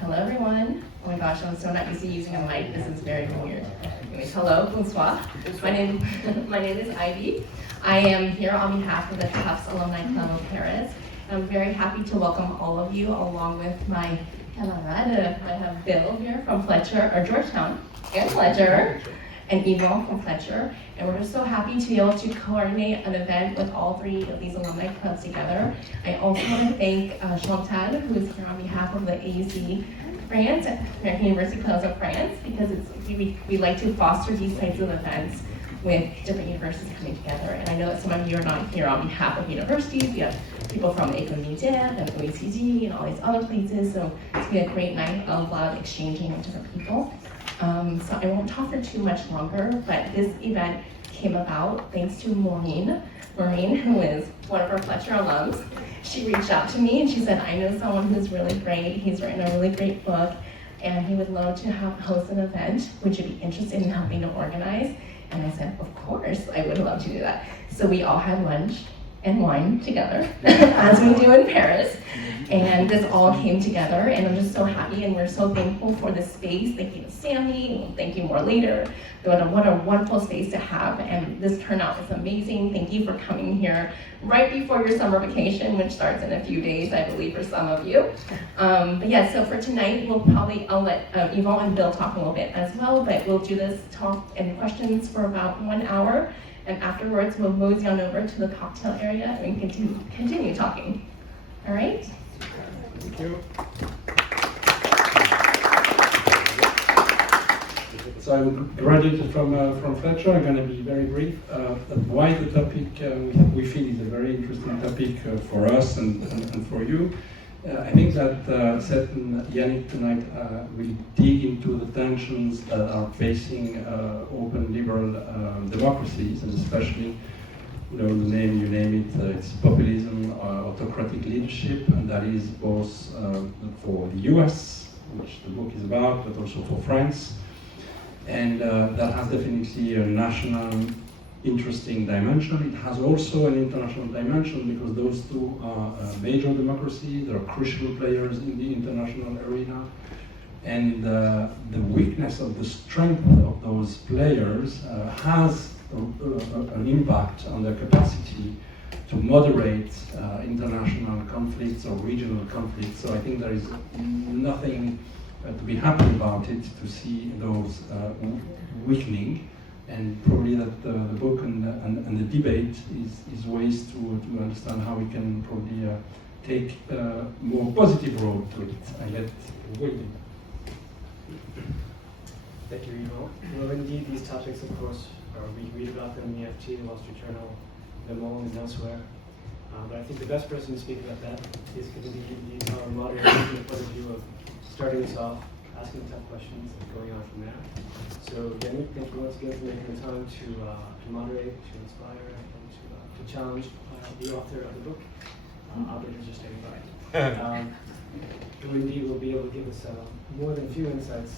Hello, everyone. Oh my gosh, I'm so not used to using a mic. This is very weird. Anyways, hello, bonsoir. My name is Ivy. I am here on behalf of the Tufts Alumni Club of Paris. I'm very happy to welcome all of you along with my camarade. I have Bill here from Fletcher, or Georgetown, and Fletcher, and Yvonne from Fletcher. And we're just so happy to be able to coordinate an event with all three of these alumni clubs together. I also want to thank Chantal, who is here on behalf of the AUC France, American University Clubs of France, because we like to foster these types of events with different universities coming together. And I know that some of you are not here on behalf of universities. We have people from École Militaire and OECD and all these other places. So it's been a great night of a lot of exchanging with different people. So I won't talk for too much longer, but this event came about thanks to Maureen, who is one of our Fletcher alums. She reached out to me and she said, I know someone who's really great. He's written a really great book and he would love to host an event. Would you be interested in helping to organize? And I said, of course, I would love to do that. So we all had lunch and wine together, as we do in Paris. And this all came together, and I'm just so happy, and we're so thankful for this space. Thank you to Sammy, and we'll thank you more later. What a wonderful space to have, and this turnout is amazing. Thank you for coming here right before your summer vacation, which starts in a few days, I believe, for some of you. But yeah, so for tonight, I'll let Yvonne and Bill talk a little bit as well, but we'll do this talk and questions for about 1 hour. And afterwards, we'll mosey on over to the cocktail area and continue talking. All right? Thank you. So I'm graduated from Fletcher. I'm going to be very brief. Why the topic we feel is a very interesting topic for us and for you. I think that Seth and Yannick tonight will dig into the tensions that are facing open liberal democracies, and especially, you name it, it's populism, autocratic leadership, and that is both for the US, which the book is about, but also for France. And that has definitely a national interesting dimension. It has also an international dimension because those two are major democracies. They are crucial players in the international arena. And the weakness of the strength of those players has an impact on their capacity to moderate international conflicts or regional conflicts. So I think there is nothing to be happy about it, to see those weakening. And probably that the book and the debate is ways to understand how we can probably take a more positive road to it and get waiting. Thank you, Yvonne. Well, indeed, these topics, of course, we read about them in the FT, the Wall Street Journal, Le Monde, and elsewhere. But I think the best person to speak about that is going to be our moderator from the point of view of starting us off, asking tough questions, and going on from there. So, Yannick, thank you once again for making the time to moderate, to inspire, and to challenge the author of the book. Operators are standing by. Who indeed will be able to give us more than a few insights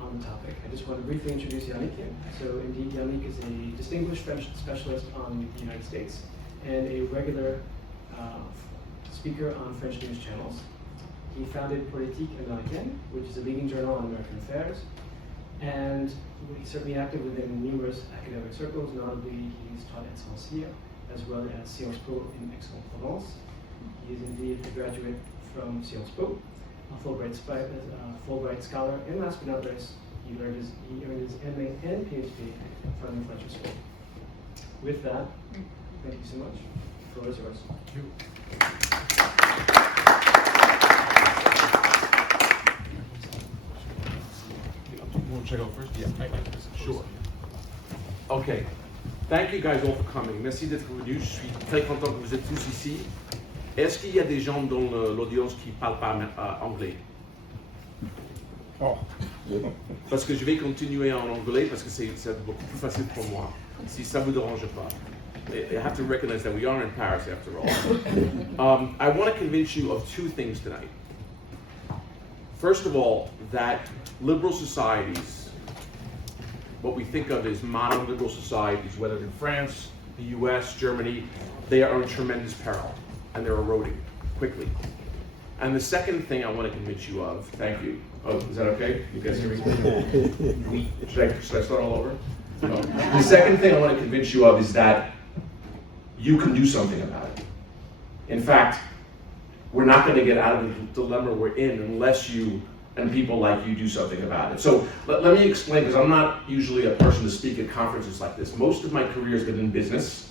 on the topic. I just want to briefly introduce Yannick here. So, indeed, Yannick is a distinguished French specialist on the United States and a regular speaker on French news channels. He founded Politique Américaine, which is a leading journal on American affairs, and he's certainly active within numerous academic circles. Notably, he's taught at Saint-Cyr, as well as Sciences Po in Aix-en-Provence. He is indeed a graduate from Sciences Po, a Fulbright scholar, and last but not least, he earned his MA and PhD from the Fletcher School. With that, thank you so much. The floor is yours. Thank you. Should I go first? Yeah, sure. Okay. Thank you guys all for coming. Merci d'être venus. Je suis très content que vous êtes tous ici. Est-ce qu'il y a des gens dans l'audience qui ne parlent pas anglais? Oh. Parce que je vais continuer en anglais parce que c'est beaucoup plus facile pour moi. Si ça vous dérange pas. I have to recognize that we are in Paris after all. I want to convince you of two things tonight. First of all, that liberal societies, what we think of as modern liberal societies, whether in France, the US, Germany, they are in tremendous peril, and they're eroding quickly. And the second thing I want to convince you of, thank you. Oh, is that okay? You guys hear me? Should I start all over? No. The second thing I want to convince you of is that you can do something about it. In fact, we're not going to get out of the dilemma we're in unless you and people like you do something about it. So let me explain, because I'm not usually a person to speak at conferences like this. Most of my career has been in business.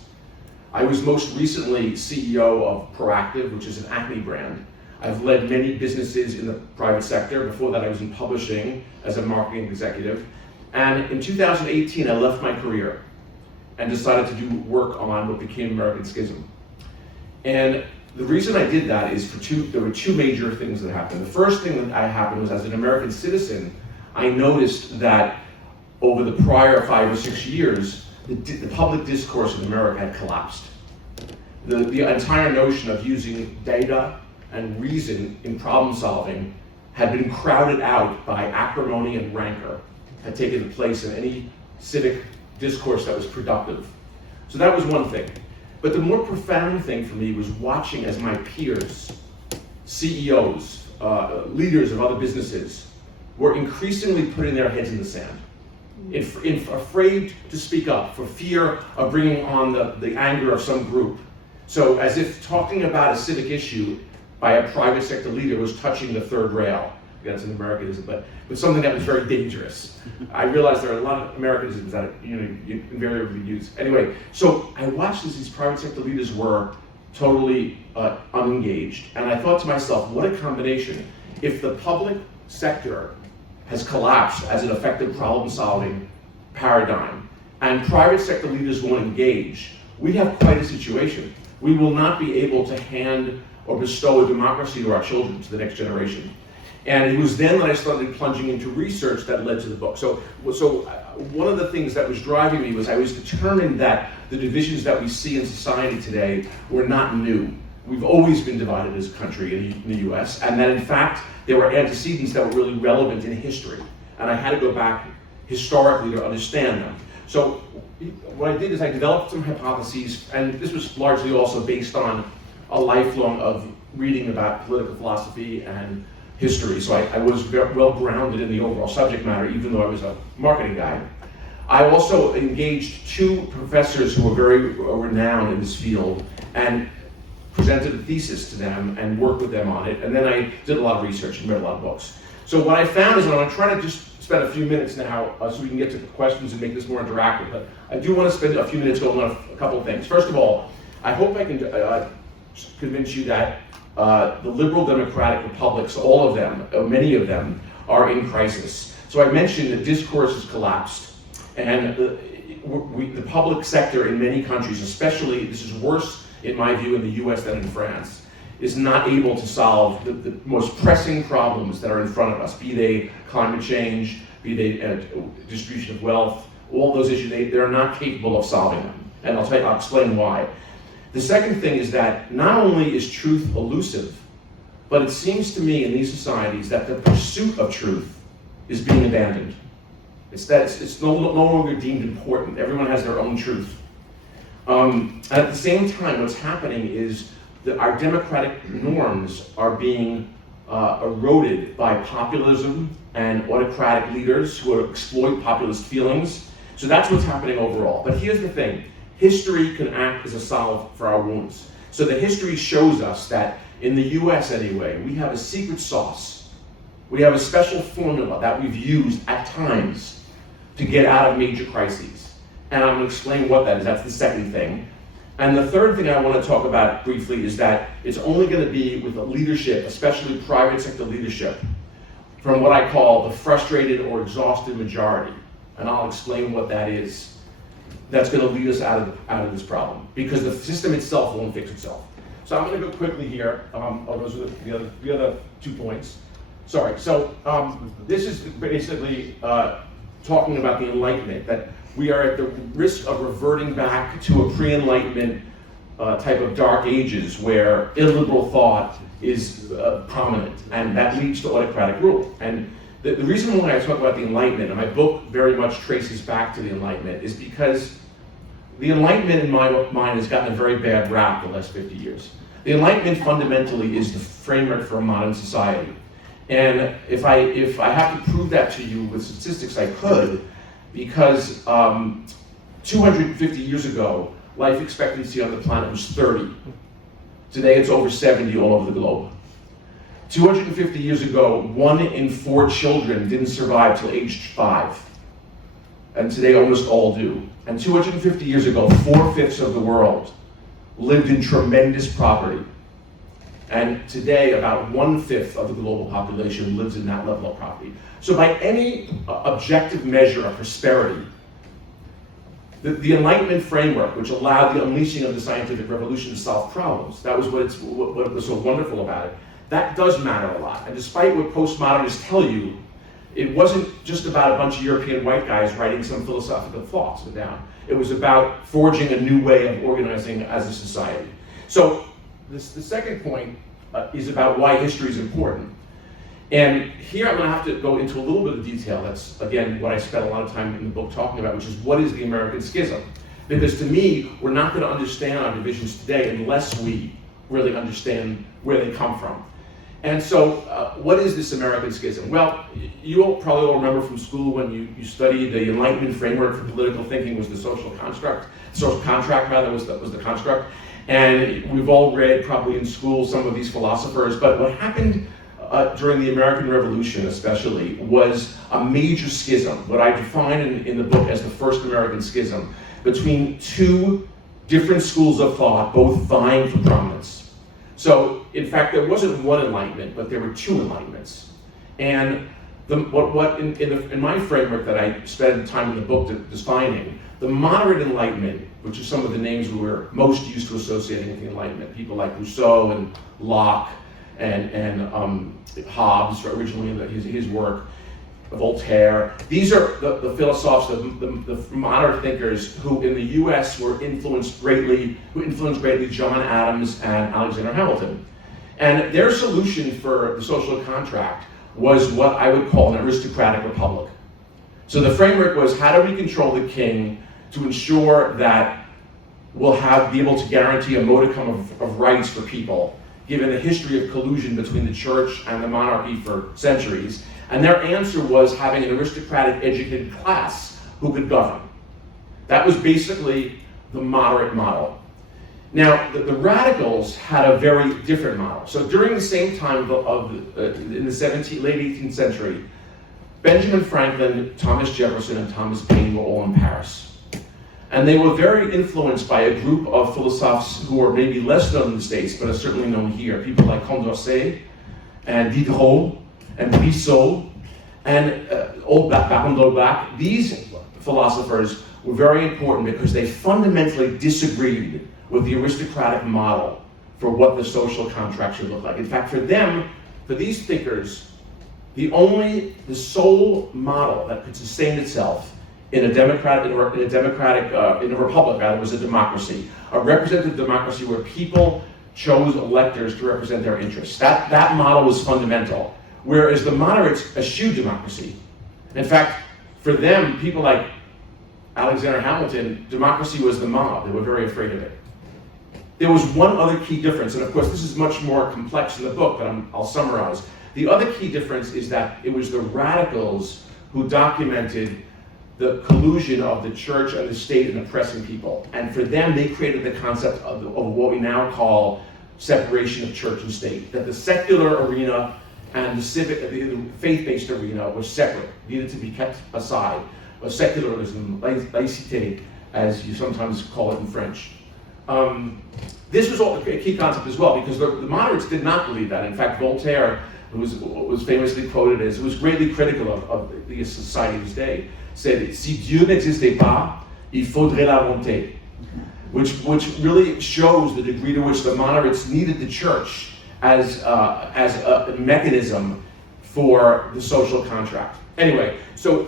I was most recently CEO of Proactive, which is an acne brand. I've led many businesses in the private sector. Before that, I was in publishing as a marketing executive. And in 2018, I left my career and decided to do work on what became American Schism. And the reason I did that is there were two major things that happened. The first thing that happened was, as an American citizen, I noticed that over the prior 5 or 6 years, the public discourse in America had collapsed. The entire notion of using data and reason in problem solving had been crowded out by acrimony and rancor, had taken place in any civic discourse that was productive. So that was one thing. But the more profound thing for me was watching as my peers, CEOs, leaders of other businesses, were increasingly putting their heads in the sand, afraid to speak up for fear of bringing on the anger of some group. So as if talking about a civic issue by a private sector leader was touching the third rail. That's an Americanism, but something that was very dangerous. I realized there are a lot of Americanisms that you invariably use. Anyway, so I watched as these private sector leaders were totally unengaged, and I thought to myself, what a combination. If the public sector has collapsed as an effective problem-solving paradigm, and private sector leaders won't engage, we have quite a situation. We will not be able to hand or bestow a democracy to our children, to the next generation. And it was then that I started plunging into research that led to the book. So one of the things that was driving me was I was determined that the divisions that we see in society today were not new. We've always been divided as a country in the US, and that in fact, there were antecedents that were really relevant in history. And I had to go back historically to understand them. So what I did is I developed some hypotheses, and this was largely also based on a lifelong of reading about political philosophy and history, so I was very well grounded in the overall subject matter, even though I was a marketing guy. I also engaged 2 professors who were very renowned in this field and presented a thesis to them and worked with them on it, and then I did a lot of research and read a lot of books. So what I found is, and I'm going to try to just spend a few minutes now so we can get to the questions and make this more interactive, but I do want to spend a few minutes going on a couple of things. First of all, I hope I can convince you that the liberal democratic republics, all of them, many of them, are in crisis. So I mentioned that discourse has collapsed, and the public sector in many countries, especially, this is worse in my view in the US than in France, is not able to solve the most pressing problems that are in front of us, be they climate change, be they distribution of wealth, all those issues, they're not capable of solving them. And I'll explain why. The second thing is that not only is truth elusive, but it seems to me in these societies that the pursuit of truth is being abandoned. It's no longer deemed important. Everyone has their own truth. At the same time, what's happening is that our democratic norms are being eroded by populism and autocratic leaders who exploit populist feelings. So that's what's happening overall. But here's the thing. History can act as a salve for our wounds. So the history shows us that in the US anyway, we have a secret sauce. We have a special formula that we've used at times to get out of major crises. And I'm going to explain what that is. That's the second thing. And the third thing I want to talk about briefly is that it's only going to be with the leadership, especially private sector leadership, from what I call the frustrated or exhausted majority. And I'll explain what that is. That's going to lead us out of this problem, because the system itself won't fix itself. So I'm going to go quickly here. Those are the other 2 points. Sorry. So this is basically talking about the Enlightenment, that we are at the risk of reverting back to a pre-Enlightenment type of dark ages where illiberal thought is prominent, and that leads to autocratic rule. And the reason why I talk about the Enlightenment, and my book very much traces back to the Enlightenment, is because the Enlightenment in my mind has gotten a very bad rap the last 50 years. The Enlightenment fundamentally is the framework for a modern society. And if I have to prove that to you with statistics, I could, because 250 years ago, life expectancy on the planet was 30. Today it's over 70 all over the globe. 250 years ago, 1 in 4 children didn't survive till age 5. And today almost all do. And 250 years ago, 4/5 of the world lived in tremendous poverty. And today, about 1/5 of the global population lives in that level of poverty. So by any objective measure of prosperity, the Enlightenment framework, which allowed the unleashing of the scientific revolution to solve problems, that was what was so wonderful about it. That does matter a lot. And despite what postmodernists tell you, it wasn't just about a bunch of European white guys writing some philosophical thoughts down. It was about forging a new way of organizing as a society. So the second point is about why history is important. And here I'm going to have to go into a little bit of detail. That's, again, what I spent a lot of time in the book talking about, which is what is the American Schism? Because to me, we're not going to understand our divisions today unless we really understand where they come from. And so, what is this American Schism? Well, you all probably all remember from school when you studied the Enlightenment framework for political thinking was the social contract rather was the construct. And we've all read probably in school some of these philosophers, but what happened during the American Revolution especially was a major schism, what I define in the book as the first American Schism, between 2 different schools of thought, both vying for prominence. So, in fact, there wasn't one enlightenment, but there were 2 enlightenments. And in my framework that I spend time in the book defining, the moderate enlightenment, which are some of the names we were most used to associating with the Enlightenment, people like Rousseau and Locke and Hobbes, originally in his work, Voltaire. These are the philosophers, the moderate thinkers who in the U.S. who influenced greatly John Adams and Alexander Hamilton. And their solution for the social contract was what I would call an aristocratic republic. So the framework was, how do we control the king to ensure that we'll be able to guarantee a modicum of rights for people, given the history of collusion between the church and the monarchy for centuries. And their answer was having an aristocratic educated class who could govern. That was basically the moderate model. Now, the radicals had a very different model. So during the same time in the late 18th century, Benjamin Franklin, Thomas Jefferson, and Thomas Paine were all in Paris. And they were very influenced by a group of philosophers who are maybe less known in the States, but are certainly known here. People like Condorcet, and Diderot, and Brissot, and Baron d'Holbach. These philosophers were very important because they fundamentally disagreed with the aristocratic model for what the social contract should look like. In fact, for these thinkers, the sole model that could sustain itself in a republic rather was a democracy, a representative democracy where people chose electors to represent their interests. That model was fundamental. Whereas the moderates eschewed democracy. In fact, for them, people like Alexander Hamilton, democracy was the mob. They were very afraid of it. There was one other key difference, and of course this is much more complex in the book, but I'll summarize. The other key difference is that it was the radicals who documented the collusion of the church and the state in oppressing people. And for them, they created the concept of what we now call separation of church and state, that the secular arena and the faith-based arena was separate, needed to be kept aside. Secularism, laïcité, as you sometimes call it in French. This was all a key concept as well, because the moderates did not believe that. In fact, Voltaire, who was famously quoted as, who was greatly critical of the society of his day, said, "Si Dieu n'existait pas, il faudrait la volonté," which really shows the degree to which the moderates needed the church as a mechanism for the social contract. Anyway, so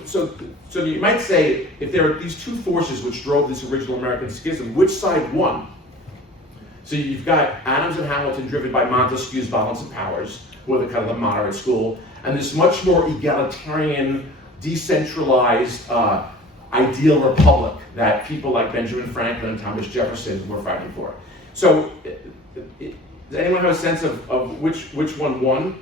you might say, if there are these 2 forces which drove this original American Schism, which side won? So you've got Adams and Hamilton driven by Montesquieu's balance of powers, who are the kind of the moderate school, and this much more egalitarian, decentralized, ideal republic that people like Benjamin Franklin and Thomas Jefferson were fighting for. So, does anyone have a sense of which one won?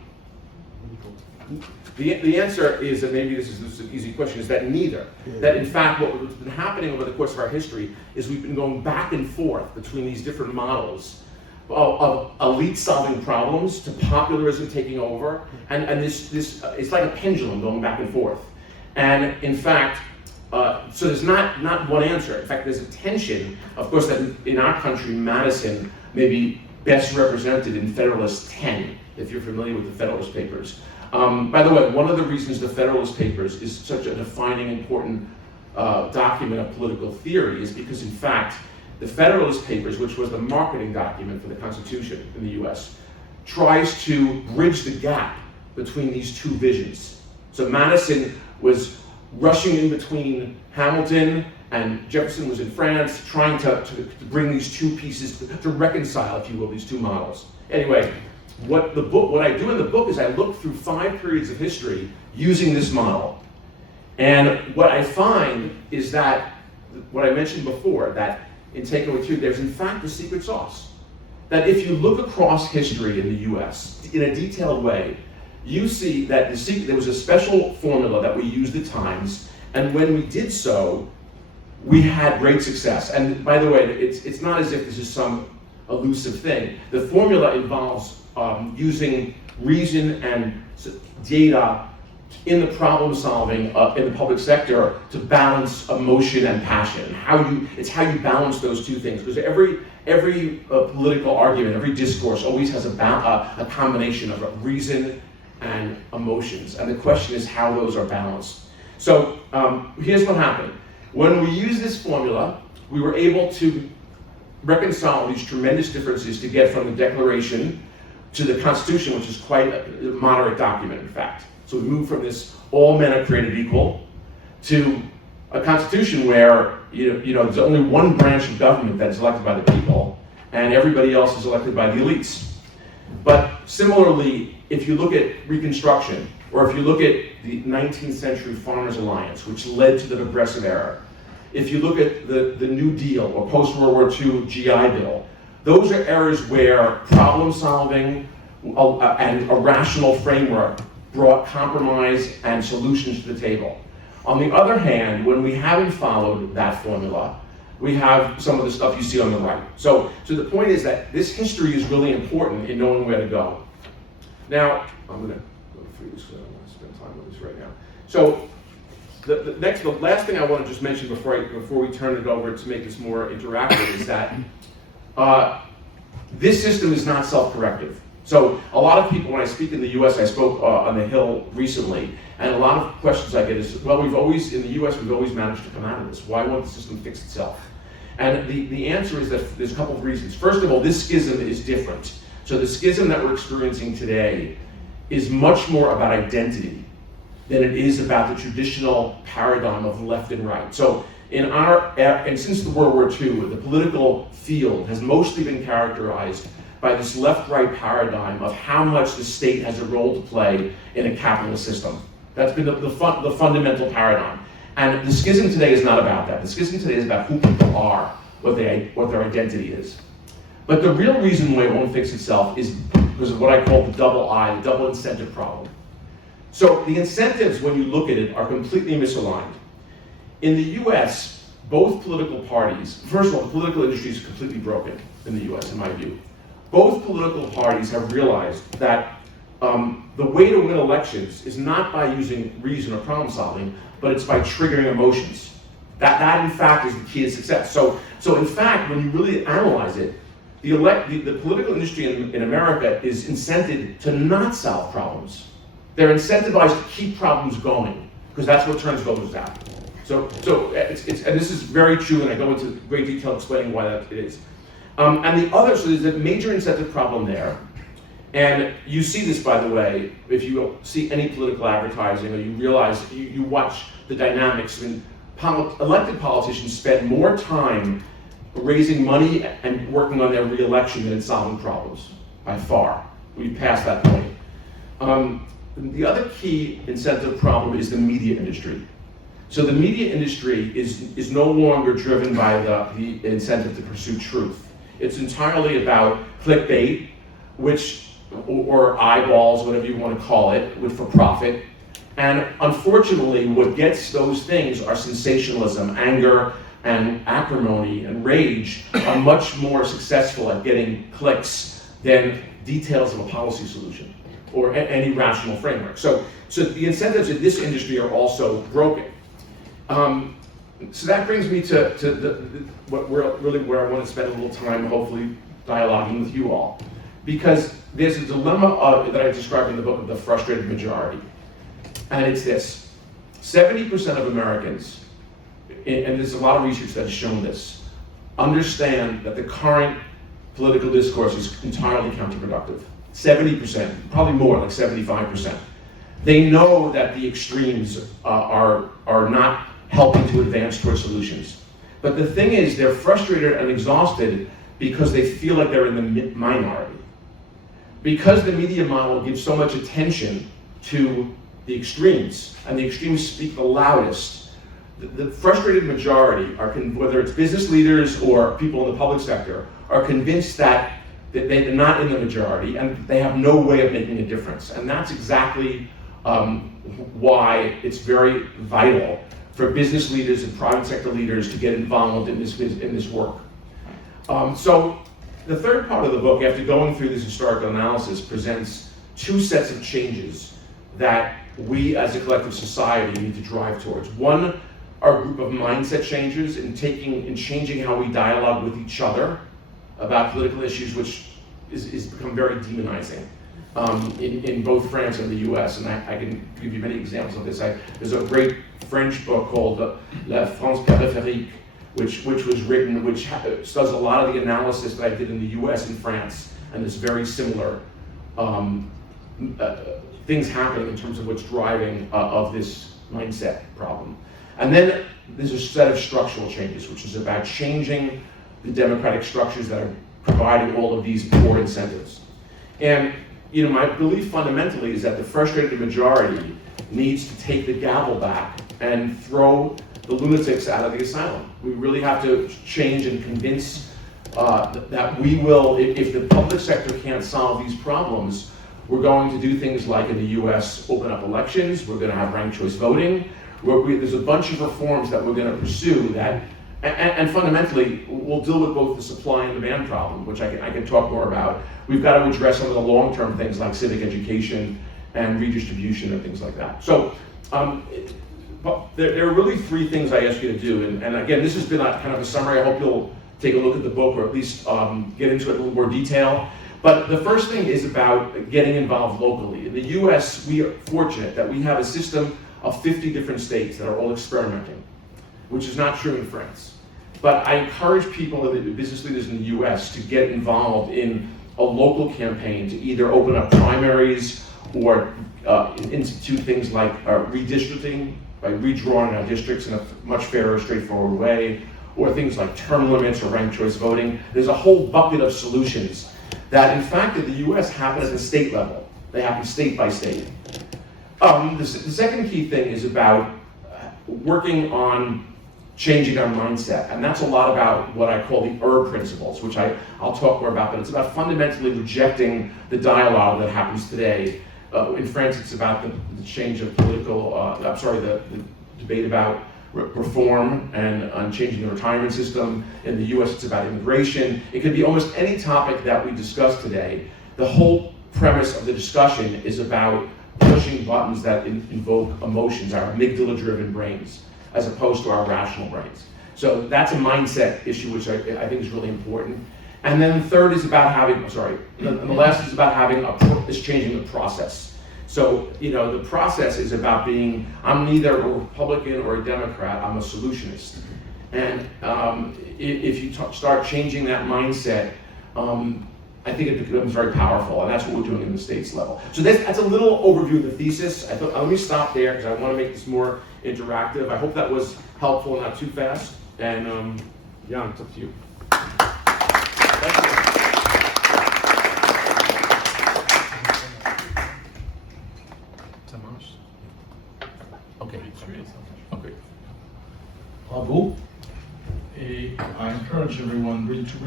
The answer is, and maybe this is an easy question, is that neither. That in fact what has been happening over the course of our history is we've been going back and forth between these different models of elite solving problems to popularism taking over, and this it's like a pendulum going back and forth. And in fact, so there's not one answer. In fact, there's a tension, of course, that in our country, Madison may be best represented in Federalist 10, if you're familiar with the Federalist Papers. By the way, one of the reasons the Federalist Papers is such a defining, important document of political theory is because, in fact, the Federalist Papers, which was the marketing document for the Constitution in the US, tries to bridge the gap between these two visions. So Madison was rushing in between Hamilton and Jefferson was in France, trying to bring these two pieces, to reconcile, if you will, these two models. Anyway, what I do in the book is I look through 5 periods of history using this model. And what I find is that, what I mentioned before, that in takeaway 2, there's in fact a secret sauce. That if you look across history in the US in a detailed way, you see that there was a special formula that we used at times, and when we did so, we had great success. And by the way, it's not as if this is some elusive thing. The formula involves using reason and data in the problem solving in the public sector to balance emotion and passion. It's how you balance those two things, because every political argument, every discourse always has a combination of reason and emotions, and the question is how those are balanced. So here's what happened. When we used this formula, we were able to reconcile these tremendous differences to get from the Declaration to the Constitution, which is quite a moderate document, in fact. So we moved from this all men are created equal to a Constitution where there's only one branch of government that is elected by the people, and everybody else is elected by the elites. But similarly, if you look at Reconstruction, or if you look at the 19th century Farmers Alliance, which led to the Progressive Era, if you look at the New Deal or post-World War II GI Bill, those are eras where problem solving and a rational framework brought compromise and solutions to the table. On the other hand, when we haven't followed that formula, we have some of the stuff you see on the right. So the point is that this history is really important in knowing where to go. Now, I'm going to go through this because I don't want to spend time with this right now. So the last thing I want to just mention before we turn it over to make this more interactive is that this system is not self-corrective. So a lot of people, when I speak in the US, I spoke on the Hill recently, and a lot of questions I get is, well, in the US, we've always managed to come out of this. Why won't the system fix itself? And the answer is that there's a couple of reasons. First of all, this schism is different. So the schism that we're experiencing today is much more about identity than it is about the traditional paradigm of left and right. So and since the World War II, the political field has mostly been characterized by this left-right paradigm of how much the state has a role to play in a capitalist system. That's been the fundamental paradigm. And the schism today is not about that. The schism today is about who people are, what their identity is. But the real reason why it won't fix itself is because of what I call the double incentive problem. So the incentives, when you look at it, are completely misaligned. In the US, both political parties, first of all, the political industry is completely broken in the US, in my view. Both political parties have realized that the way to win elections is not by using reason or problem solving, but it's by triggering emotions. That in fact is the key to success. So in fact, when you really analyze it, the political industry in America is incented to not solve problems. They're incentivized to keep problems going, because that's what turns voters out. So and this is very true, and I go into great detail explaining why that is. So there's a major incentive problem there. And you see this, by the way, if you see any political advertising, or you realize, you watch the dynamics. I mean, elected politicians spend more time raising money and working on their re-election than solving problems, by far. We've passed that point. The other key incentive problem is the media industry. So the media industry is no longer driven by the incentive to pursue truth. It's entirely about clickbait, or eyeballs, whatever you want to call it, for profit. And unfortunately, what gets those things are sensationalism, anger, and acrimony and rage are much more successful at getting clicks than details of a policy solution or any rational framework. So the incentives in this industry are also broken. So that brings me to where I want to spend a little time, hopefully dialoguing with you all. Because there's a dilemma that I described in the book of the frustrated majority. And it's this: 70% of Americans, and there's a lot of research that has shown this, understand that the current political discourse is entirely counterproductive. 70%, probably more, like 75%. They know that the extremes are not helping to advance towards solutions. But the thing is, they're frustrated and exhausted because they feel like they're in the minority. Because the media model gives so much attention to the extremes, and the extremes speak the loudest, the frustrated majority are, whether it's business leaders or people in the public sector, are convinced that they're not in the majority and they have no way of making a difference. And that's exactly why it's very vital for business leaders and private sector leaders to get involved in this work. So the third part of the book, after going through this historical analysis, presents two sets of changes that we as a collective society need to drive towards. One are a group of mindset changes in changing how we dialogue with each other about political issues, which is become very demonizing in both France and the US, and I can give you many examples of this. There's a great French book called La France périphérique, which was written, which does a lot of the analysis that I did in the US and France, and there's very similar things happening in terms of what's driving of this mindset problem. And then there's a set of structural changes, which is about changing the democratic structures that are providing all of these poor incentives. And my belief fundamentally is that the frustrated majority needs to take the gavel back and throw the lunatics out of the asylum. We really have to change and convince that we will, if the public sector can't solve these problems, we're going to do things like in the US, open up elections, we're going to have ranked choice voting, there's a bunch of reforms that we're going to pursue that, and fundamentally, we'll deal with both the supply and demand problem, which I can talk more about. We've got to address some of the long-term things like civic education and redistribution and things like that. So but there are really three things I ask you to do, and again, this has been kind of a summary. I hope you'll take a look at the book, or at least get into it in a little more detail. But the first thing is about getting involved locally. In the US, we are fortunate that we have a system of 50 different states that are all experimenting, which is not true in France. But I encourage people, business leaders in the US, to get involved in a local campaign to either open up primaries or institute things like redistricting, by redrawing our districts in a much fairer, straightforward way, or things like term limits or ranked choice voting. There's a whole bucket of solutions that, in fact, in the US happen at the state level. They happen state by state. The second key thing is about working on changing our mindset, and that's a lot about what I call the principles, which I'll talk more about, but it's about fundamentally rejecting the dialogue that happens today. In France, it's about the change of political, the debate about reform and changing the retirement system. In the US, it's about immigration. It could be almost any topic that we discuss today. The whole premise of the discussion is about pushing buttons that invoke emotions, our amygdala-driven brains, as opposed to our rational brains. So that's a mindset issue, which I think is really important. And then the third is about having, the last is about changing the process. So, the process is about being, I'm neither a Republican or a Democrat, I'm a solutionist. And if you start changing that mindset, I think it becomes very powerful, and that's what we're doing in the states level. So that's a little overview of the thesis. Let me stop there, because I want to make this more interactive. I hope that was helpful and not too fast. And Jan, it's up to you. Thank you. Okay. Okay.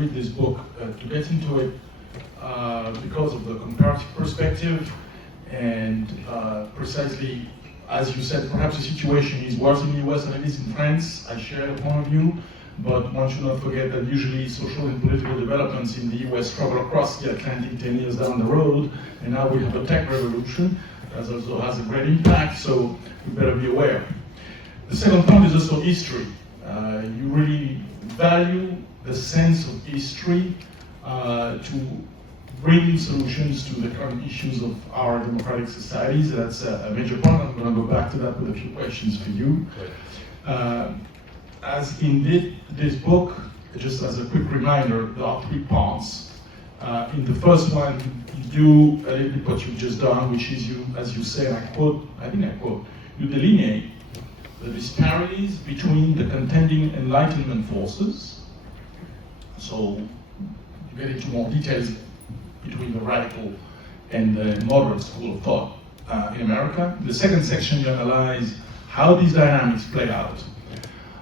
read this book, to get into it because of the comparative perspective and precisely, as you said, perhaps the situation is worse in the US than it is in France. I share the point of view, but one should not forget that usually social and political developments in the US travel across the Atlantic 10 years down the road, and now we have a tech revolution that also has a great impact, so we better be aware. The second point is also history. You really value the sense of history to bring solutions to the current issues of our democratic societies. That's a major point. I'm going to go back to that with a few questions for you. As in this book, just as a quick reminder, there are 3 parts. In the first one, you do a little bit what you've just done, which is you, as you say, and I think I quote, you delineate the disparities between the contending Enlightenment forces. So you get into more details between the radical and the moderate school of thought in America. In the second section, you analyze how these dynamics play out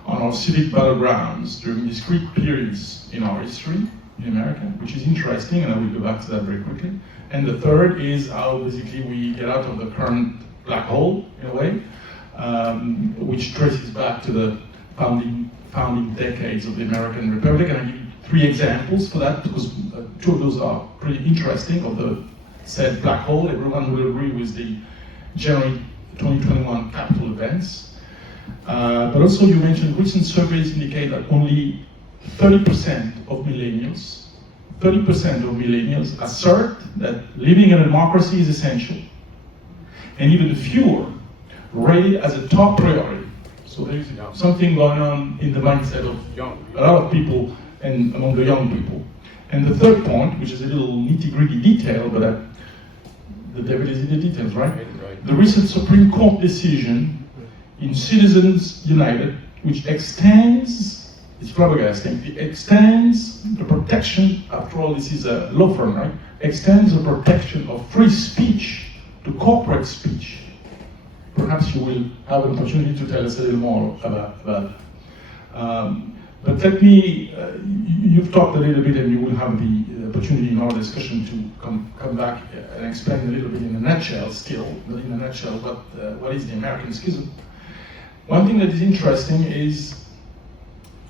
on our civic battlegrounds during discrete periods in our history in America, which is interesting, and I will go back to that very quickly. And the third is how basically we get out of the current black hole, in a way, which traces back to the founding decades of the American Republic. And I give you 3 examples for that, because 2 of those are pretty interesting, of the said black hole. Everyone will agree with the January 2021 Capitol events. But also you mentioned recent surveys indicate that only 30% of millennials assert that living in a democracy is essential. And even fewer rate it as a top priority. So there's something going on in the mindset of a lot of people and among the young people. And the third point, which is a little nitty-gritty detail, but the devil is in the details, right? The recent Supreme Court decision in Citizens United, which extends, it's flabbergasting, it extends the protection, after all this is a law firm, right? Extends the protection of free speech to corporate speech. Perhaps you will have an opportunity to tell us a little more about that. But let me, you've talked a little bit, and you will have the opportunity in our discussion to come back and explain a little bit in a nutshell still, not in a nutshell, what is the American Schism. One thing that is interesting is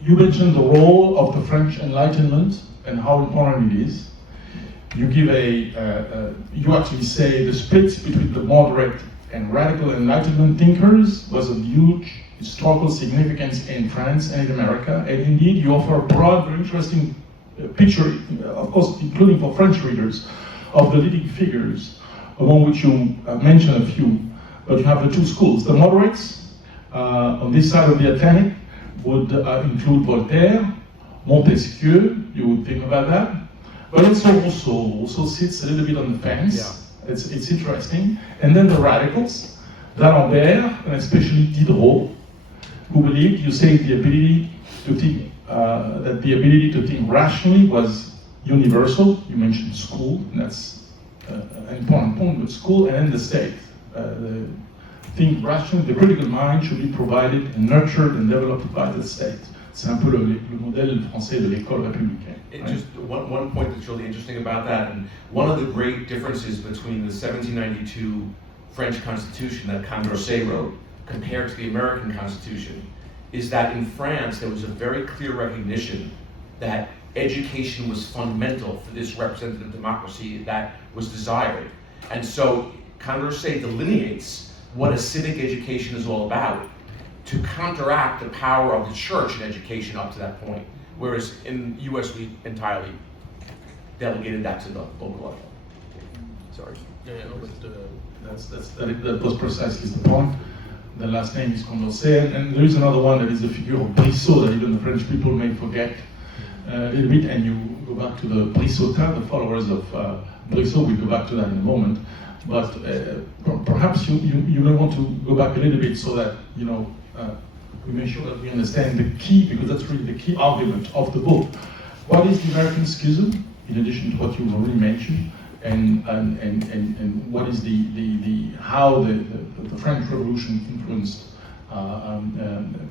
you mentioned the role of the French Enlightenment and how important it is. You give you actually say the splits between the moderate and radical Enlightenment thinkers was of huge historical significance in France and in America, and indeed you offer a broad, very interesting picture, of course, including for French readers, of the leading figures, among which you mention a few, but you have the 2 schools. The moderates on this side of the Atlantic would include Voltaire, Montesquieu, you would think about that, but it also sits a little bit on the fence. Yeah. It's interesting. And then the radicals, D'Alembert, and especially Diderot, who believed, you say, the ability to think, that the ability to think rationally was universal. You mentioned school, and that's an important point with school, and then the state. Think rationally, the critical mind should be provided and nurtured and developed by the state. C'est un peu le modèle français de l'école républicaine. Right? Just one point that's really interesting about that, and one of the great differences between the 1792 French Constitution that Condorcet wrote compared to the American Constitution is that in France there was a very clear recognition that education was fundamental for this representative democracy that was desired. And so Condorcet delineates what a civic education is all about to counteract the power of the church in education up to that point. Whereas in the US we entirely delegated that to the local level. Sorry. That was precisely the point. The last name is Condorcet, and there is another one that is the figure of Brissot that even the French people may forget a little bit, and you go back to the Brissotins, the followers of Brissot. We'll go back to that in a moment. But perhaps you may want to go back a little bit so that we make sure that we understand the key, because that's really the key argument of the book. What is the American Schism, in addition to what you already mentioned, and what is how the French Revolution influenced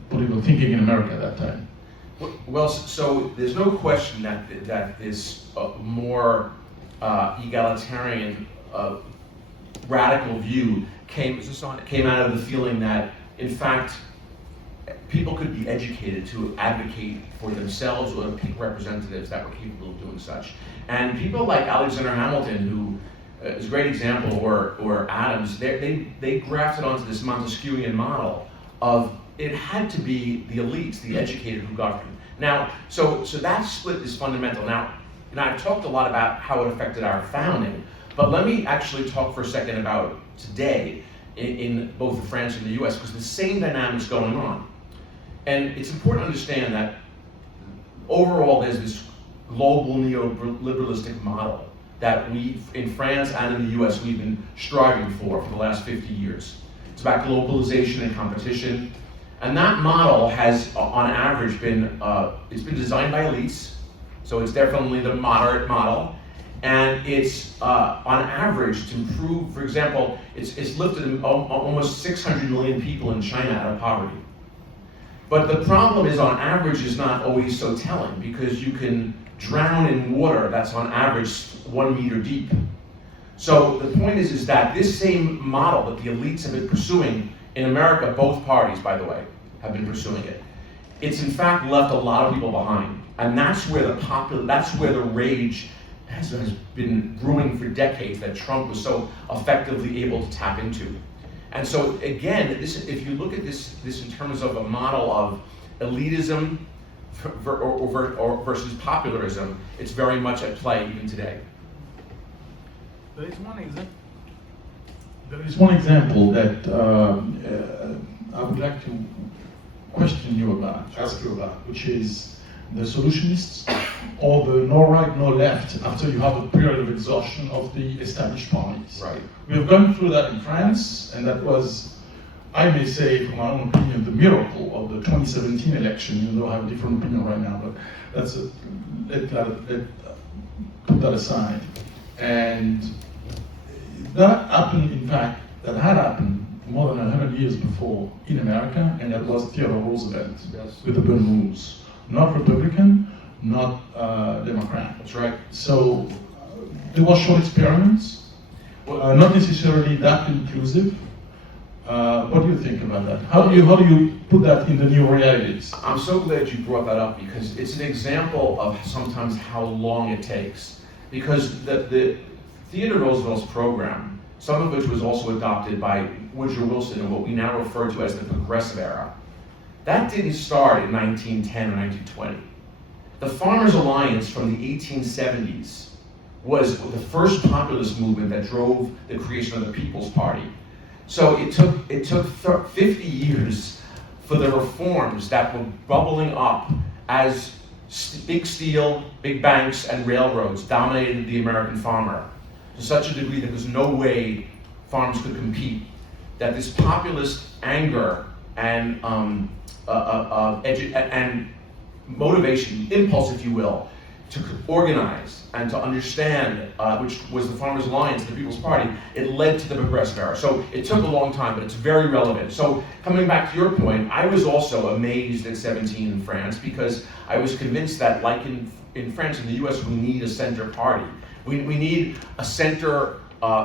political thinking in America at that time? Well, so there's no question that this more egalitarian, radical view came out of the feeling that, in fact, people could be educated to advocate for themselves or to pick representatives that were capable of doing such. And people like Alexander Hamilton, who is a great example, or Adams, they grafted onto this Montesquieuian model of it had to be the elites, the educated, who governed. Now, so that split is fundamental. Now, I've talked a lot about how it affected our founding, but let me actually talk for a second about today in both France and the US, because the same dynamic's going on. And it's important to understand that overall there's this global neoliberalistic model that we, in France and in the US, we've been striving for the last 50 years. It's about globalization and competition. And that model has, on average, it's been designed by elites, so it's definitely the moderate model. And it's, on average, to improve, for example, it's lifted almost 600 million people in China out of poverty. But the problem is, on average, is not always so telling, because you can drown in water that's on average 1 meter deep. So the point is that this same model that the elites have been pursuing in America, both parties, by the way, have been pursuing it. It's in fact left a lot of people behind, and that's where the rage has been brewing for decades that Trump was so effectively able to tap into. And so again, if you look at this in terms of a model of elitism versus popularism, it's very much at play even today. There is one example that I would like to ask you about, which is the solutionists, or the no right, no left, after you have a period of exhaustion of the established parties. Right. We have gone through that in France, and that was, I may say, from my own opinion, the miracle of the 2017 election, even though I have a different opinion right now, but put that aside. And that happened, in fact, that had happened more than 100 years before in America, and that was Theodore Roosevelt with the Berne rules. Not Republican, not Democrat. That's right. So there was short experiments, not necessarily that inclusive. What do you think about that? How do you put that in the new realities? I'm so glad you brought that up, because it's an example of sometimes how long it takes. Because the Theodore Roosevelt's program, some of which was also adopted by Woodrow Wilson in what we now refer to as the Progressive Era, that didn't start in 1910 or 1920. The Farmers Alliance from the 1870s was the first populist movement that drove the creation of the People's Party. So it took 50 years for the reforms that were bubbling up as big steel, big banks, and railroads dominated the American farmer to such a degree that there was no way farms could compete, that this populist anger and motivation, impulse, if you will, to organize and to understand, which was the Farmers Alliance, the People's Party, it led to the Progressive Era. So it took a long time, but it's very relevant. So coming back to your point, I was also amazed at 17 in France, because I was convinced that, like in France and the US, we need a center party. We need a center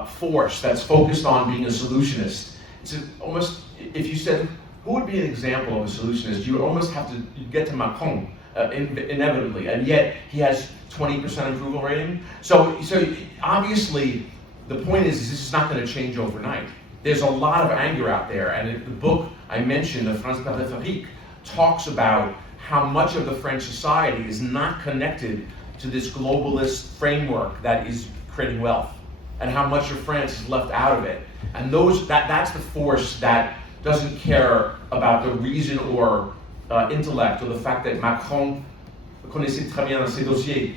force that's focused on being a solutionist. It's almost, if you said, who would be an example of a solutionist, you would almost have to get to Macron, inevitably, and yet he has 20% approval rating. So obviously, the point is this is not going to change overnight. There's a lot of anger out there, and in the book I mentioned, the France Périphérique, talks about how much of the French society is not connected to this globalist framework that is creating wealth, and how much of France is left out of it. And that's the force that doesn't care about the reason or intellect, or the fact that Macron connaissait très bien ses dossiers.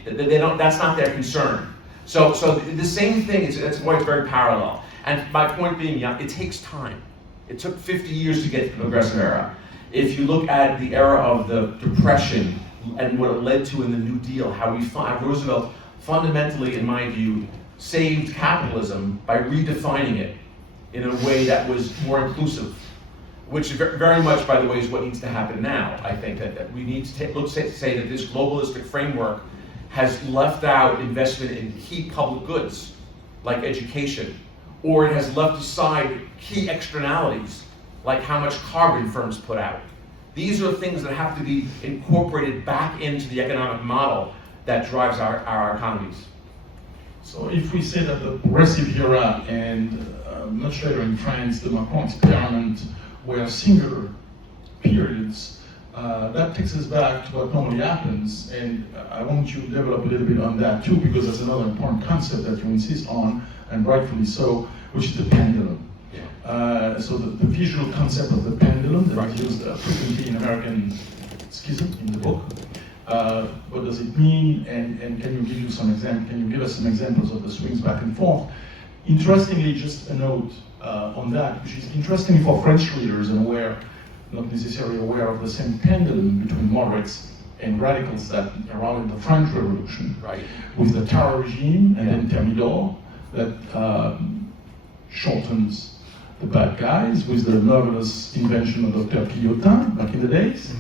That's not their concern. So the same thing, that's why it's very parallel. And my point being, it takes time. It took 50 years to get to the Progressive Era. If you look at the era of the Depression and what it led to in the New Deal, how Roosevelt fundamentally, in my view, saved capitalism by redefining it in a way that was more inclusive. which very much, by the way, is what needs to happen now. I think that we need to say that this globalistic framework has left out investment in key public goods, like education, or it has left aside key externalities, like how much carbon firms put out. These are things that have to be incorporated back into the economic model that drives our economies. So if we say that the progressive era and much later in France, the Macron experiment were singular periods, that takes us back to what normally happens, and I want you to develop a little bit on that too, because that's another important concept that you insist on, and rightfully so, which is the pendulum. So the visual concept of the pendulum that is used frequently in American Schism in the book. What does it mean, and can you give us some examples of the swings back and forth? Interestingly, just a note on that, which is interesting for French readers and not necessarily aware of the same pendulum between moderates and radicals that around the French Revolution, Right. with the Terror regime and then Thermidor that shortens the bad guys, with the marvelous invention of Dr. Guillotin back in the days.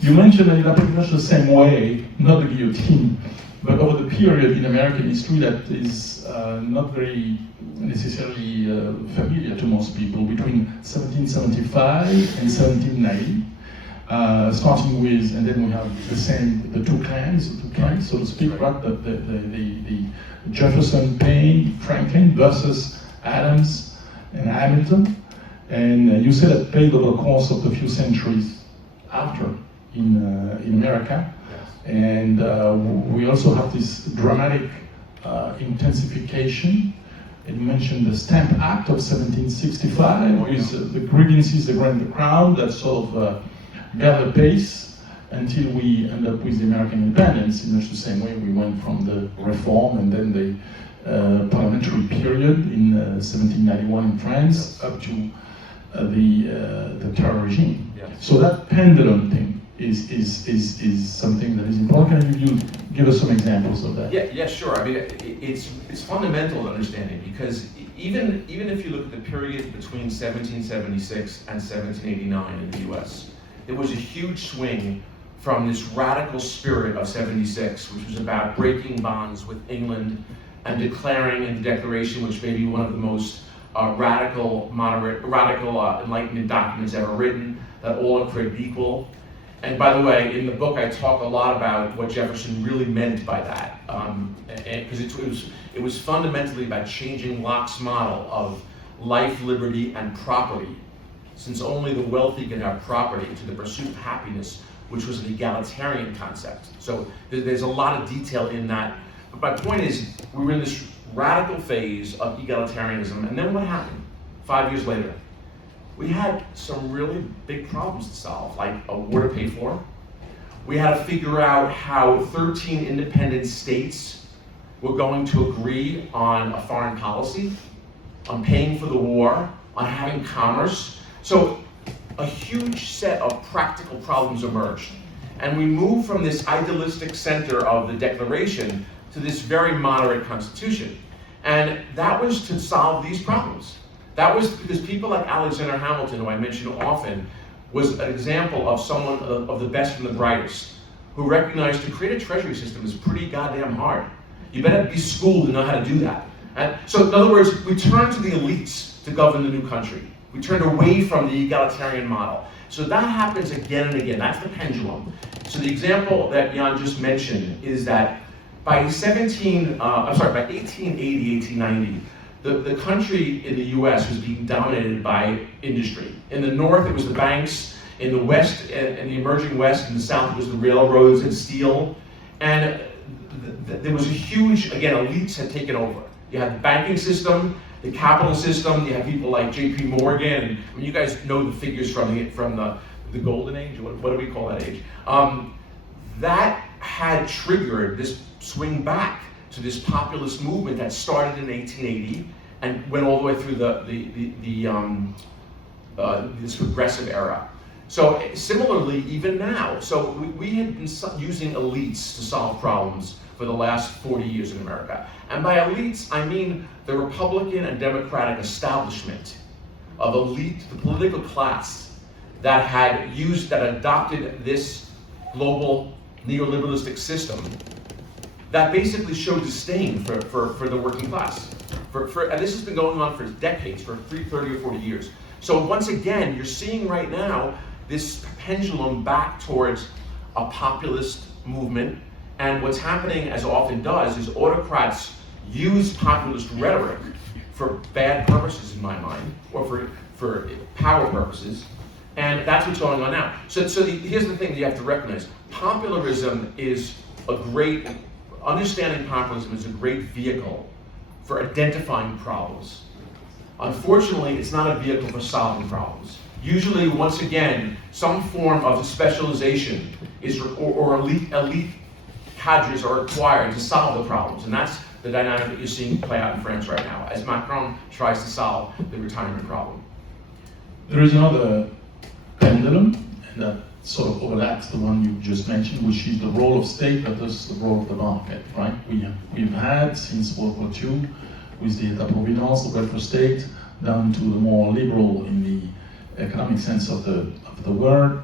You mentioned that in pretty much the same way, not the guillotine, but over the period in American history that is not very necessarily familiar to most people, between 1775 and 1790, starting with, and then we have the two clans, so to speak, right? The Jefferson, Payne, Franklin versus Adams and Hamilton, and you said that played over the course of the few centuries after in America, Yes. and we also have this dramatic intensification. And you mentioned the Stamp Act of 1765, with the grievances around the crown that sort of gathered pace until we end up with the American independence, in much the same way we went from the Reform and then the parliamentary period in 1791 in France up to the Terror regime. Yes. So that pendulum thing is something that is important. Can you give us some examples of that? Yeah, sure. I mean, it's fundamental to understanding, because even if you look at the period between 1776 and 1789 in the U.S., there was a huge swing from this radical spirit of 76, which was about breaking bonds with England and declaring in the Declaration, which may be one of the most radical Enlightenment documents ever written, that all are created equal. And by the way, in the book, I talk a lot about what Jefferson really meant by that, because it was fundamentally about changing Locke's model of life, liberty, and property, since only the wealthy can have property, to the pursuit of happiness, which was an egalitarian concept. So there's a lot of detail in that. But my point is, we were in this radical phase of egalitarianism, and then what happened 5 years later? We had some really big problems to solve, like a war to pay for. We had to figure out how 13 independent states were going to agree on a foreign policy, on paying for the war, on having commerce. So a huge set of practical problems emerged. And we moved from this idealistic center of the Declaration to this very moderate constitution. And that was to solve these problems. That was because people like Alexander Hamilton, who I mention often, was an example of someone of the best and the brightest, who recognized to create a treasury system is pretty goddamn hard. You better be schooled to know how to do that. And so in other words, we turned to the elites to govern the new country. We turned away from the egalitarian model. So that happens again and again. That's the pendulum. So the example that Jan just mentioned is that by 1880, 1890, the country in the US was being dominated by industry. In the north, it was the banks. In the west, and the emerging west, in the south, it was the railroads and steel. And there was a huge, again, elites had taken over. You had the banking system, the capital system, you had people like J.P. Morgan, and I mean, you guys know the figures from the golden age, what do we call that age? That had triggered this swing back to this populist movement that started in 1880 and went all the way through this progressive era. So similarly, even now, so we had been using elites to solve problems for the last 40 years in America. And by elites, I mean the Republican and Democratic establishment of elite, the political class that that adopted this global neoliberalistic system that basically showed disdain for the working class. And this has been going on for decades, for 30 or 40 years. So once again, you're seeing right now this pendulum back towards a populist movement. And what's happening, as often does, is autocrats use populist rhetoric for bad purposes, in my mind, or for power purposes. And that's what's going on now. So here's the thing that you have to recognize. Popularism is understanding populism is a great vehicle for identifying problems. Unfortunately, it's not a vehicle for solving problems. Usually, once again, some form of specialization or elite cadres are required to solve the problems. And that's the dynamic that you're seeing play out in France right now, as Macron tries to solve the retirement problem. There is another pendulum, and that sort of overlaps the one you just mentioned, which is the role of state versus the role of the market, right? We've had, since World War II, with the État-providence, the welfare state, down to the more liberal in the economic sense of the word.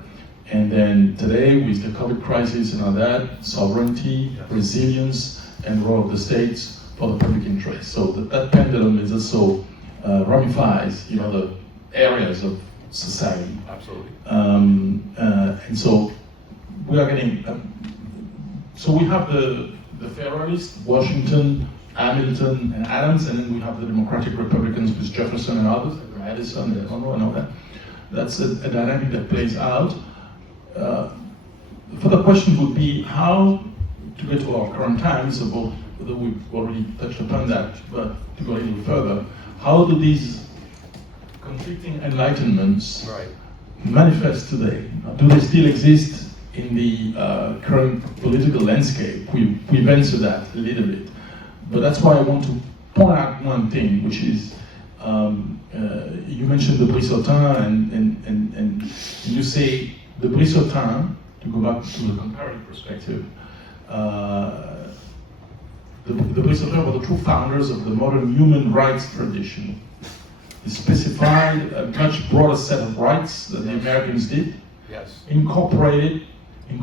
And then today, with the COVID crisis and all that, sovereignty, resilience, and role of the states for the public interest. So that pendulum is also ramifies, the areas of society. Absolutely. And so we are getting. So we have the Federalists, Washington, Hamilton, and Adams, and then we have the Democratic Republicans with Jefferson and others, and Madison and Monroe and all that. That's a dynamic that plays out. The further question would be how to get to our current times, although we've already touched upon that, but to go a little further, how do these conflicting enlightenments manifest today? Do they still exist in the current political landscape? We've answered that a little bit, but that's why I want to point out one thing, which is you mentioned the Brissotin, and you say the Brissotin, to go back to the comparative perspective, the Brissotin were the true founders of the modern human rights tradition. They specified a much broader set of rights than the Americans did. Yes. Incorporating, I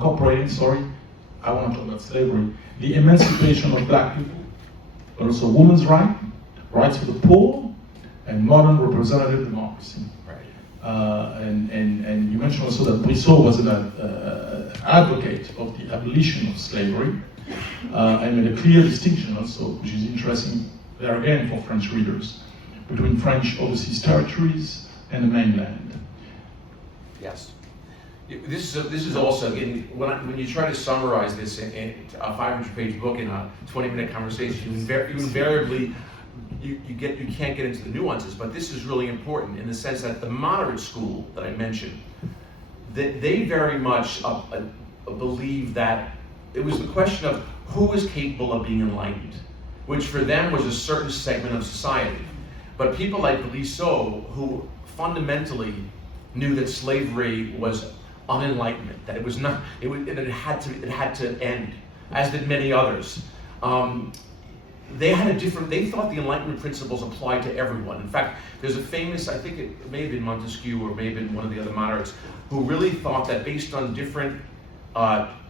want to talk about slavery, the emancipation of black people, but also women's rights for the poor, and modern representative democracy. Right. And you mentioned also that Brissot was an advocate of the abolition of slavery, and made a clear distinction also, which is interesting there again for French readers, between French overseas territories and the mainland. Yes. This is also, again, when you try to summarize this in a 500-page book in a 20-minute conversation, you invariably you can't get into the nuances. But this is really important in the sense that the moderate school that I mentioned, they very much believe that it was the question of who is capable of being enlightened, which for them was a certain segment of society. But people like Brissot, who fundamentally knew that slavery was unenlightenment, that it was not, it had to end, as did many others. They thought the Enlightenment principles applied to everyone. In fact, there's a famous, I think it may have been Montesquieu or may have been one of the other moderates, who really thought that based on different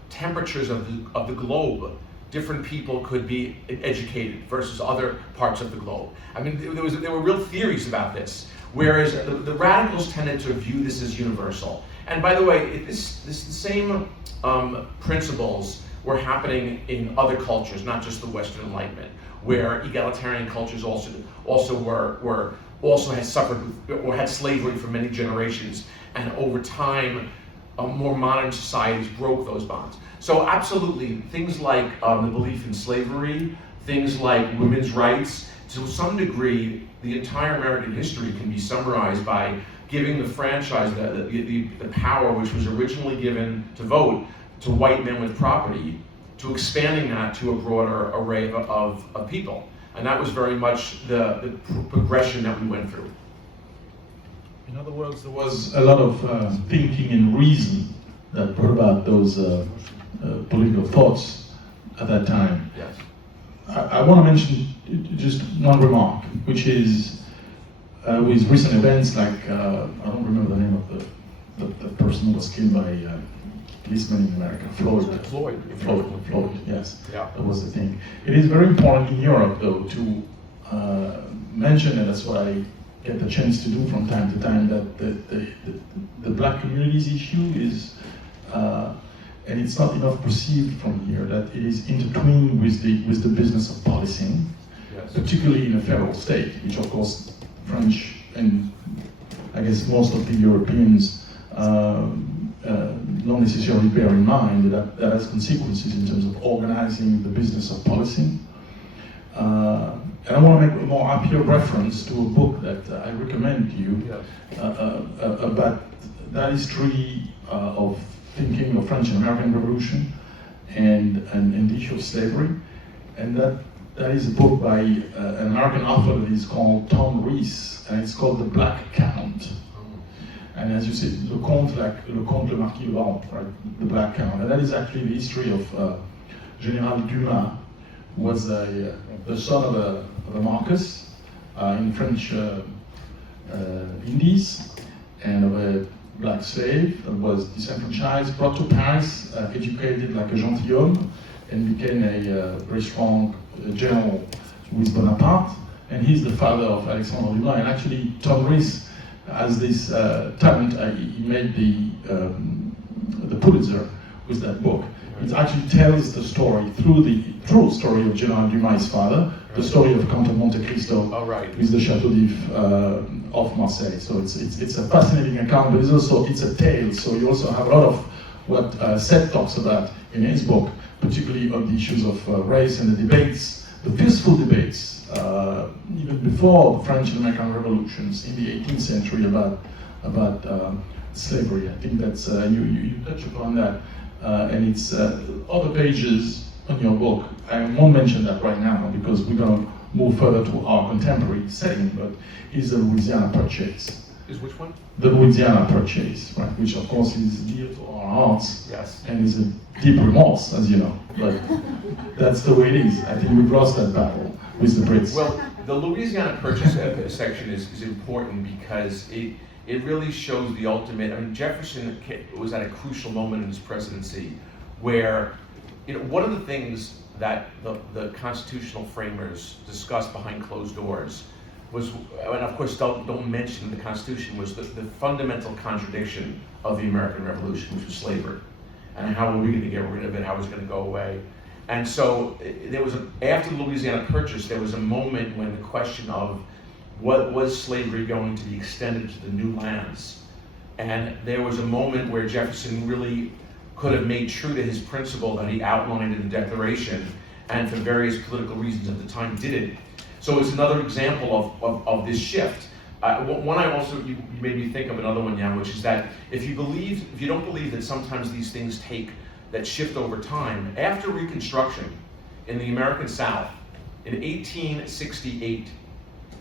temperatures of the globe, different people could be educated versus other parts of the globe. I mean, there were real theories about this, whereas the radicals tended to view this as universal. And by the way, the same principles were happening in other cultures, not just the Western Enlightenment, where egalitarian cultures also had suffered or had slavery for many generations, and over time, more modern societies broke those bonds. So absolutely, things like the belief in slavery, things like women's rights, to some degree, the entire American history can be summarized by giving the franchise, the power which was originally given to vote to white men with property, to expanding that to a broader array of people. And that was very much the progression that we went through. In other words, there was a lot of thinking and reason that brought about those political thoughts at that time. Yes. I want to mention just one remark, which is with recent events like, I don't remember the name of the person who was killed by policemen in America, Floyd. Floyd, yes. Yeah. That was the thing. It is very important in Europe, though, to mention, and that's what I get the chance to do from time to time, that the black communities issue is, and it's not enough perceived from here, that it is intertwined with the business of policing, Yes. particularly in a federal state, which of course French and I guess most of the Europeans don't necessarily bear in mind that that has consequences in terms of organizing the business of policing. And I want to make a more happier reference to a book that I recommend to you about that history of thinking of French and American Revolution and the issue of slavery. And that is a book by an American author that is called Tom Rees, and it's called The Black Count. And as you said, le Comte, le Marquis de Baron, right? The Black Count. And that is actually the history of General Dumas, who was the son of a Marquess in French Indies, and of a black slave that was disenfranchised, brought to Paris, educated like a gentilhomme, and became a very strong general with Bonaparte. And he's the father of Alexandre Dumas. And actually, Tom Rees has this talent. He made the Pulitzer with that book. It actually tells the story through the true story of General Dumas' father, the story of Count of Monte Cristo with the Chateau d'If of Marseille. So it's a fascinating account, but it's a tale. So you also have a lot of what Seth talks about in his book, particularly on the issues of race and the debates, the peaceful debates, even before the French and American revolutions in the 18th century about slavery. I think that's you touch upon that. And it's other pages on your book. I won't mention that right now because we're going to move further to our contemporary setting, but is the Louisiana Purchase. Is which one? The Louisiana Purchase, right, which of course is dear to our hearts. Yes. And is a deep remorse, as you know. But that's the way it is. I think we've lost that battle with the Brits. Well, the Louisiana Purchase section is important because it really shows the ultimate. I mean, Jefferson was at a crucial moment in his presidency where, one of the things that the constitutional framers discussed behind closed doors was, and of course don't mention in the Constitution, was the fundamental contradiction of the American Revolution, which was slavery. And how are we going to get rid of it? How is it going to go away? And so after the Louisiana Purchase, there was a moment when the question of what was slavery going to be extended to the new lands? And there was a moment where Jefferson really could have made true to his principle that he outlined in the Declaration, and for various political reasons at the time did it. So it's another example of this shift. You made me think of another one, Jan, which is that if you don't believe that sometimes these things that shift over time, after Reconstruction in the American South, in 1868,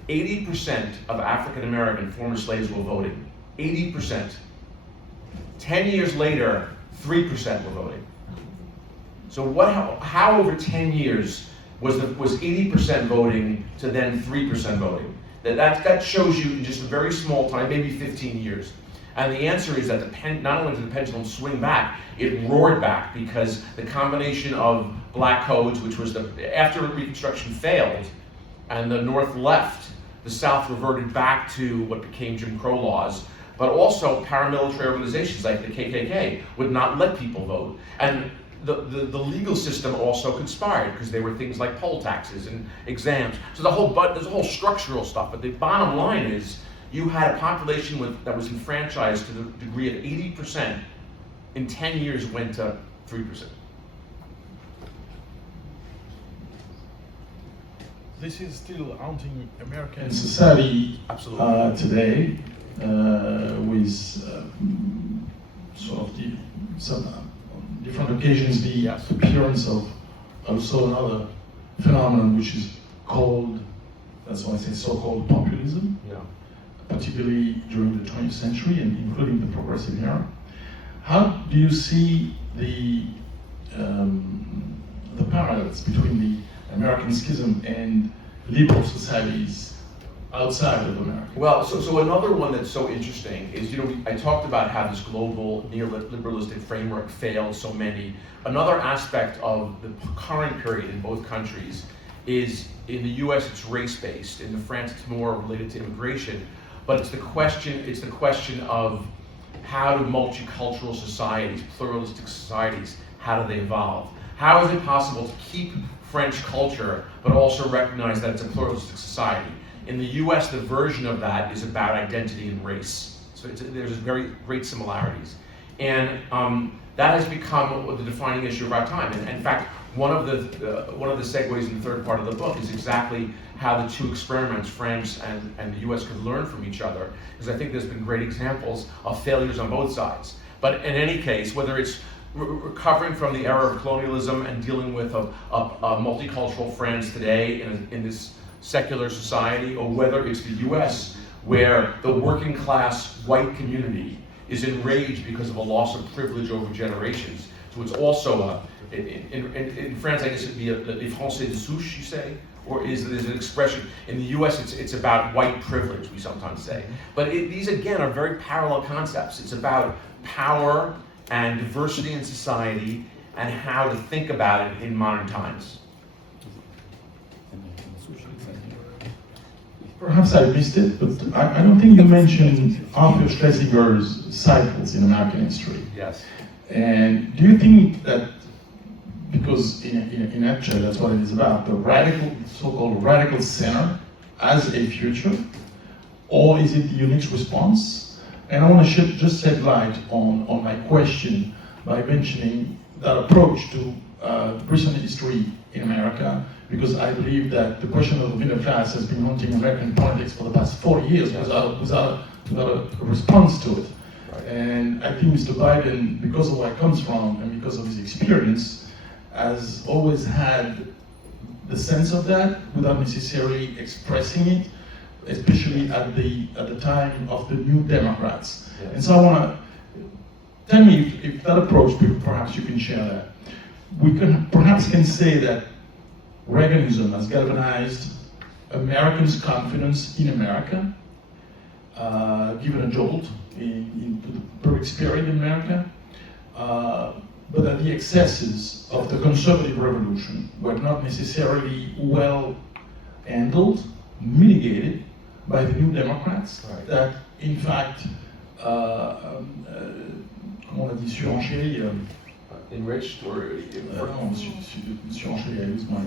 80% of African American former slaves were voting. 80%. 10 years later, 3% were voting. So how over 10 years was 80% voting to then 3% voting? That shows you in just a very small time, maybe 15 years. And the answer is that not only did the pendulum swing back, it roared back because the combination of black codes, which was after Reconstruction failed and the North left, the South reverted back to what became Jim Crow laws, but also paramilitary organizations like the KKK would not let people vote. And the legal system also conspired because there were things like poll taxes and exams. So there's a whole structural stuff, but the bottom line is you had a population that was enfranchised to the degree of 80%, in 10 years went to 3%. This is still haunting American society today, with sort of on different occasions the appearance of also another phenomenon which is called, that's why I say so-called populism, particularly during the 20th century and including the progressive era. How do you see the parallels between the American schism and liberal societies outside of America? Well, so another one that's so interesting is, I talked about how this global neoliberalistic framework failed so many. Another aspect of the current period in both countries is, in the US it's race-based, in France it's more related to immigration, but it's the question of how do multicultural societies, pluralistic societies, how do they evolve? How is it possible to keep French culture, but also recognize that it's a pluralistic society? In the US, the version of that is about identity and race. So there's very great similarities. And that has become the defining issue of our time. And in fact, one of the segues in the third part of the book is exactly how the two experiments, France and the US, could learn from each other. Because I think there's been great examples of failures on both sides. But in any case, whether it's recovering from the era of colonialism and dealing with a multicultural France today in this secular society, or whether it's the US, where the working class white community is enraged because of a loss of privilege over generations. So it's also, in France, I guess it'd be les Français de souche, you say? Or is there's an expression, in the US it's about white privilege, we sometimes say. But these again are very parallel concepts. It's about power and diversity in society and how to think about it in modern times. Perhaps I missed it, but I don't think you mentioned Arthur Schlesinger's cycles in American history. Yes. And do you think that, because in a nutshell that's what it is about, the so-called radical center as a future, or is it the unique response? And I want to just shed light on my question by mentioning that approach to recent history in America, because I believe that the question of the middle class has been haunting American politics for the past 40 years without a response to it. Right. And I think Mr. Biden, because of where he comes from and because of his experience, has always had the sense of that without necessarily expressing it, especially at the time of the New Democrats. Yeah. And so I want to tell me if that approach, perhaps you can share that. We can say that Reaganism has galvanized Americans' confidence in America, given a jolt into the public spirit in America, but that the excesses of the conservative revolution were not necessarily well handled, mitigated by the New Democrats, Right. that in fact, comment on a dit, surenchéri, Enriched or surenchéri, I use my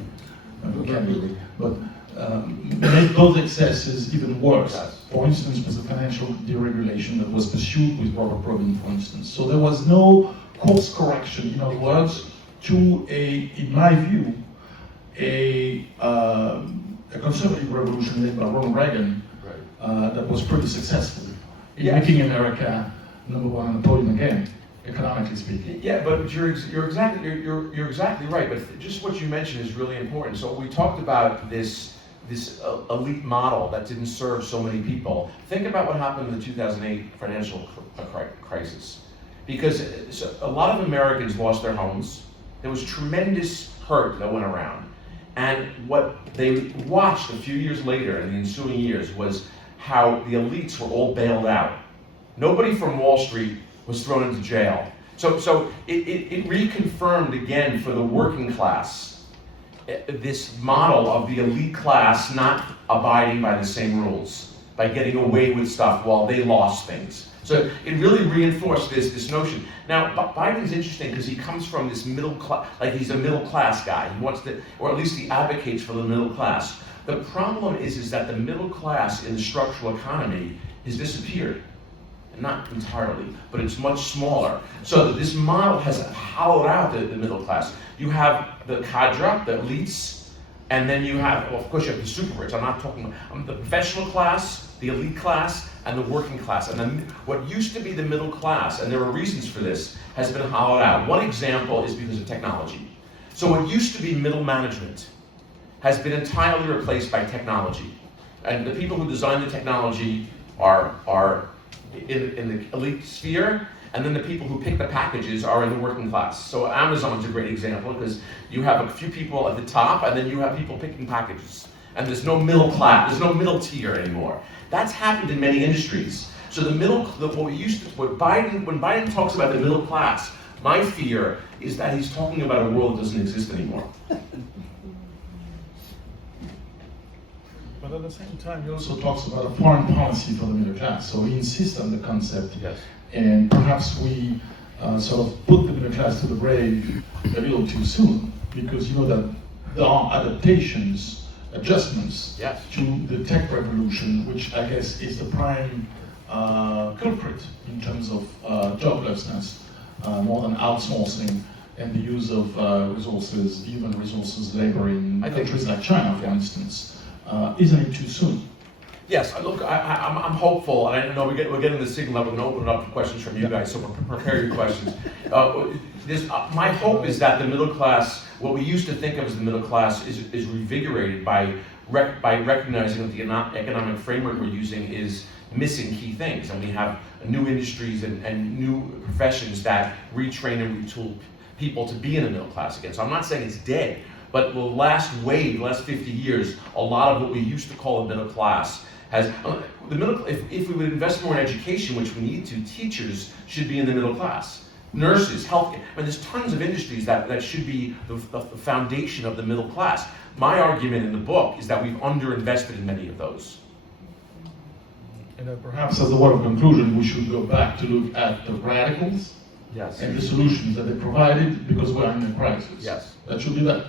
vocabulary, but make those excesses even worse. Yes. For instance, with the financial deregulation that was pursued with Robert Rubin, for instance. So there was no course correction, in other words, to in my view, a conservative revolution led by Ronald Reagan, Right. that was pretty successful in Yes. making America number one on the podium again, economically speaking. Yeah, but you're exactly right. But just what you mentioned is really important. So we talked about this elite model that didn't serve so many people. Think about what happened in the 2008 financial crisis, because a lot of Americans lost their homes. There was tremendous hurt that went around, and what they watched a few years later in the ensuing years was how the elites were all bailed out. Nobody from Wall Street was thrown into jail. So it reconfirmed again for the working class this model of the elite class not abiding by the same rules, by getting away with stuff while they lost things. So it really reinforced this notion. Now, Biden's interesting because he comes from this middle class, like he's a middle class guy. He wants to, or at least he advocates for the middle class. The problem is that the middle class in the structural economy has disappeared. Not entirely, but it's much smaller. So this model has hollowed out the middle class. You have the cadre, the elites, and then you have, well, of course, you have the super rich. I'm not talking about the professional class, the elite class, and the working class. And then what used to be the middle class, and there are reasons for this, has been hollowed out. One example is because of technology. So what used to be middle management has been entirely replaced by technology. And the people who design the technology are in the elite sphere, and then the people who pick the packages are in the working class. So Amazon's a great example because you have a few people at the top, and then you have people picking packages. and there's no middle class, there's no middle tier anymore. That's happened in many industries. So when Biden talks about the middle class, my fear is that he's talking about a world that doesn't exist anymore. But at the same time, he also talks about a foreign policy for the middle class. So he insists on the concept, Yes. and perhaps we sort of put the middle class to the grave a little too soon, because you know that there are adjustments Yes. to the tech revolution, which I guess is the prime culprit in terms of joblessness, more than outsourcing and the use of resources, human resources, labor in countries like China, for instance. Isn't it too soon? Yes, look, I'm hopeful, and I know we're getting the signal that we're going to open it up for questions from you guys, so prepare your questions. My hope is that the middle class, what we used to think of as the middle class, is revigorated by recognizing that the economic framework we're using is missing key things, and we have new industries and new professions that retrain and retool people to be in the middle class again. So I'm not saying it's dead, but the last wave, the last 50 years, a lot of what we used to call the middle class has, if we would invest more in education, which we need to, teachers should be in the middle class. Nurses, healthcare, I mean, there's tons of industries that should be the foundation of the middle class. My argument in the book is that we've underinvested in many of those. And perhaps as a word of conclusion, we should go back to look at the radicals and the solutions that they provided, because we're in a crisis. Yes. That should be that.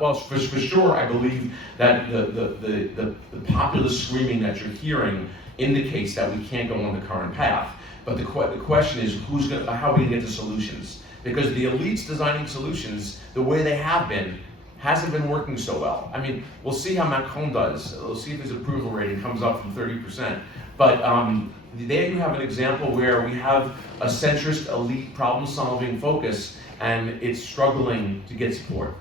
Well, for sure, I believe that the populist screaming that you're hearing indicates that we can't go on the current path. But the question is, how are we going to get to solutions? Because the elites designing solutions, the way they have been, hasn't been working so well. I mean, we'll see how Macron does. We'll see if his approval rating comes up from 30%. But there you have an example where we have a centrist elite problem-solving focus, and it's struggling to get support.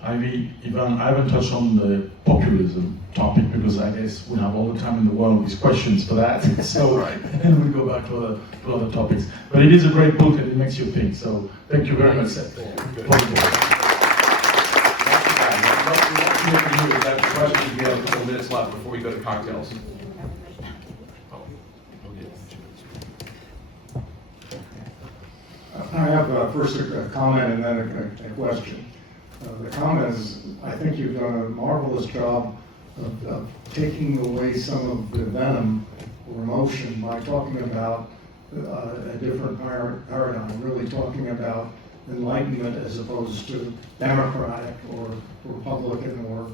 Ivan, I haven't touched on the populism topic because I guess we have all the time in the world with questions for that. So, and we go back to other topics. But it is a great book and it makes you think. So, thank you very much, Seth. Questions, we have a couple minutes left before we go to cocktails. I have first a comment and then a question. The comment is, I think you've done a marvelous job of taking away some of the venom or emotion by talking about a different paradigm, really talking about enlightenment as opposed to democratic or Republican or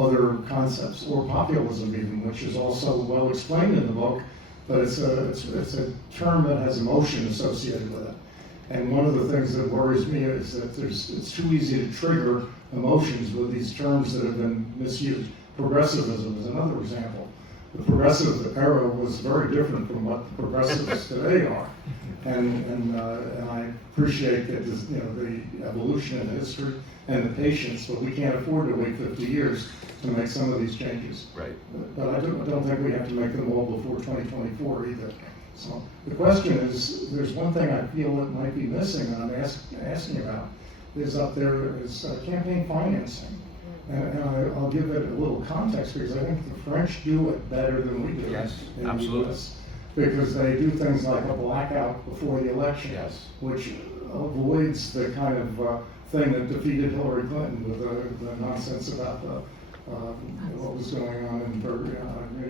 other concepts, or populism even, which is also well explained in the book, but it's a term that has emotion associated with it. And one of the things that worries me is that it's too easy to trigger emotions with these terms that have been misused. Progressivism is another example. The progressive era was very different from what the progressives today are. And I appreciate that the evolution in history and the patience, but we can't afford to wait 50 years to make some of these changes. Right. But I don't think we have to make them all before 2024 either. So the question is, there's one thing I feel that might be missing and I'm asking about, is up there is campaign financing. And I'll give it a little context because I think the French do it better than we do in absolutely. the US. Because they do things like a blackout before the election, which avoids the kind of thing that defeated Hillary Clinton with the nonsense about what was going on in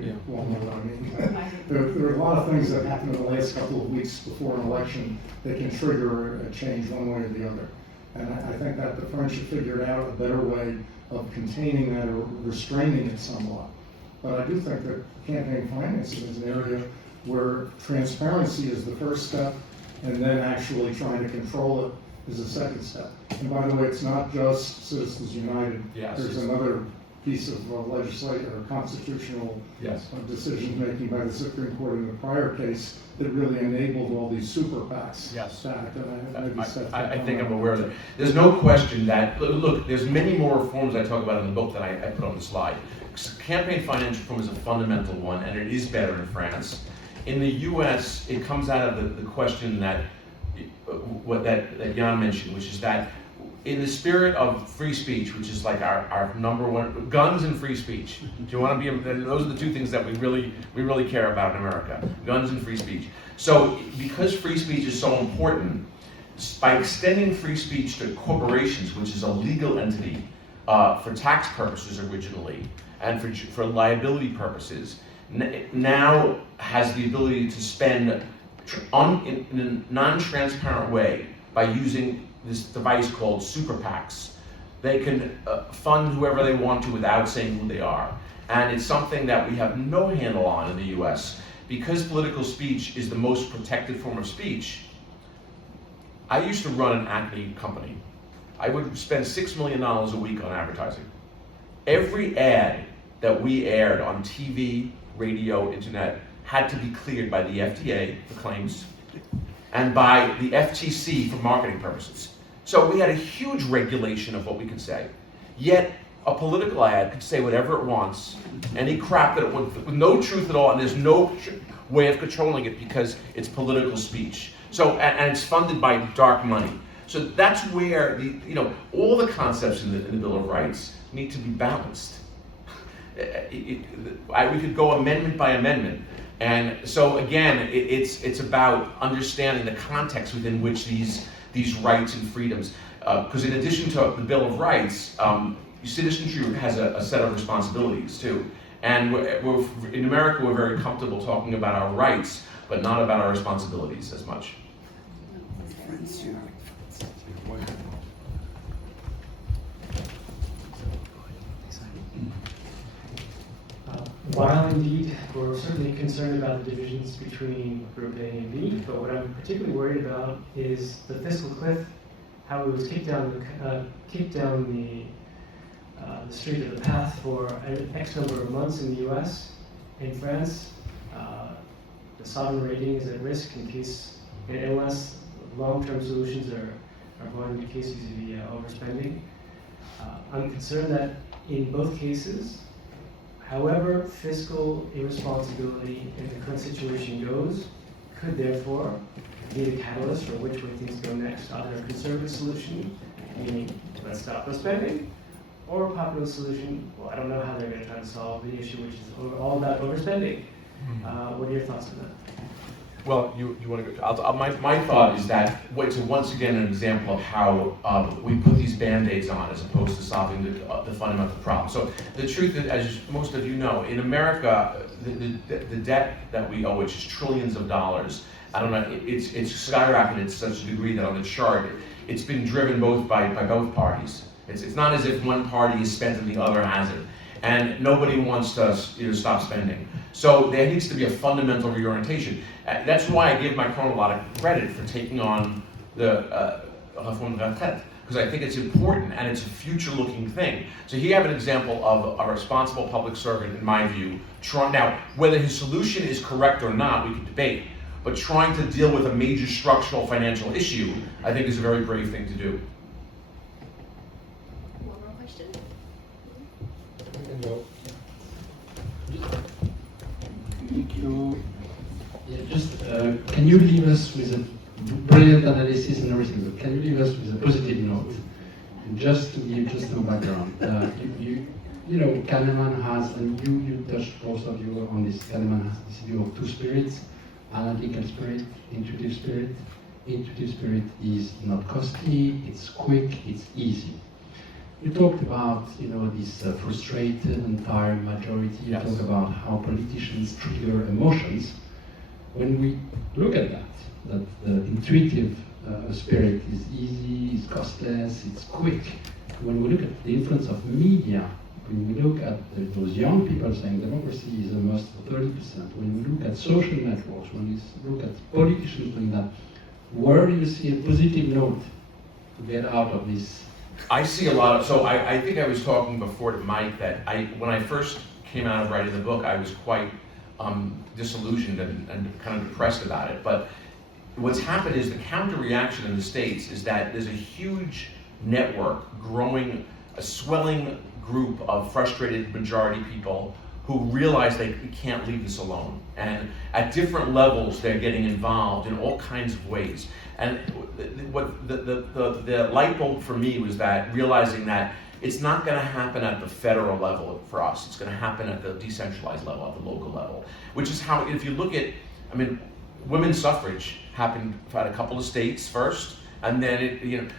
you all know what I mean. There are a lot of things that happen in the last couple of weeks before an election that can trigger a change one way or the other. And I think that the French have figured out a better way of containing that or restraining it somewhat. But I do think that campaign financing is an area where transparency is the first step, and then actually trying to control it is the second step. And by the way, it's not just Citizens United. There's another piece of legislative or constitutional decision-making by the Supreme Court in the prior case that really enabled all these super PACs. I think I'm aware of that. There's no question that, look, there's many more reforms I talk about in the book that I put on the slide. Campaign finance reform is a fundamental one, and it is better in France. In the US, it comes out of the question that Jan mentioned, which is that in the spirit of free speech, which is like our number one, guns and free speech. Do you want to be? Those are the two things that we really care about in America: guns and free speech. So, because free speech is so important, by extending free speech to corporations, which is a legal entity for tax purposes originally, and for liability purposes, now has the ability to spend in a non-transparent way by using this device called super PACs. They can fund whoever they want to without saying who they are. And it's something that we have no handle on in the US. Because political speech is the most protected form of speech, I used to run an Acme company. I would spend $6 million a week on advertising. Every ad that we aired on TV, radio, internet had to be cleared by the FDA for claims and by the FTC for marketing purposes. So we had a huge regulation of what we could say. Yet a political ad could say whatever it wants, any crap that it would, with no truth at all, and there's no way of controlling it because it's political speech. So, and it's funded by dark money. So that's where all the concepts in the Bill of Rights need to be balanced. We could go amendment by amendment. And so again, it's about understanding the context within which these rights and freedoms, because in addition to the Bill of Rights, citizenry has a set of responsibilities too. And in America, we're very comfortable talking about our rights, but not about our responsibilities as much. While indeed we're certainly concerned about the divisions between Group A and B, but what I'm particularly worried about is the fiscal cliff, how it was kicked down the street of the path for an X number of months in the U.S. In France, the sovereign rating is at risk unless long-term solutions are going to be cases via overspending. I'm concerned that in both cases, however fiscal irresponsibility in the current situation goes, could therefore be the catalyst for which way things go next. Either a conservative solution, meaning let's stop the spending, or a popular solution, well, I don't know how they're going to try to solve the issue, which is all about overspending. What are your thoughts on that? Well, you want to go? My thought is that it's once again an example of how we put these band-aids on as opposed to solving the fundamental problem. So the truth is, as most of you know, in America, the debt that we owe, which is trillions of dollars, I don't know, it's skyrocketed to such a degree that on the chart, it's been driven by both parties. It's not as if one party is spent and the other hasn't. And nobody wants to stop spending. So there needs to be a fundamental reorientation. That's why I give Macron a lot of credit for taking on the Réforme de retraite, because I think it's important and it's a future-looking thing. So here you have an example of a responsible public servant, in my view. Now, whether his solution is correct or not, we can debate. But trying to deal with a major structural financial issue, I think is a very brave thing to do. One more question? Thank you. Yeah, just can you leave us with a brilliant analysis and everything, but can you leave us with a positive note? And just to give just some background, you know, Kahneman has, and you touched both of you on this. Kahneman has this view of two spirits: analytical spirit, intuitive spirit. Intuitive spirit is not costly, it's quick, it's easy. You talked about, this frustrated and tired majority. You Yes. talk about how politicians trigger emotions. When we look at that the intuitive spirit is easy, it's costless, it's quick. When we look at the influence of media, when we look at those young people saying democracy is a must for 30%, when we look at social networks, when we look at politicians doing that, where do you see a positive note to get out of this? I see a lot of, so I think I was talking before to Mike that when I first came out of writing the book, I was quite disillusioned and kind of depressed about it. But what's happened is the counter-reaction in the States is that there's a huge network growing, a swelling group of frustrated majority people who realize they can't leave this alone. And at different levels, they're getting involved in all kinds of ways. And what the light bulb for me was that realizing that it's not going to happen at the federal level for us. It's going to happen at the decentralized level, at the local level, which is how, if you look at, I mean, women's suffrage happened at a couple of states first, and then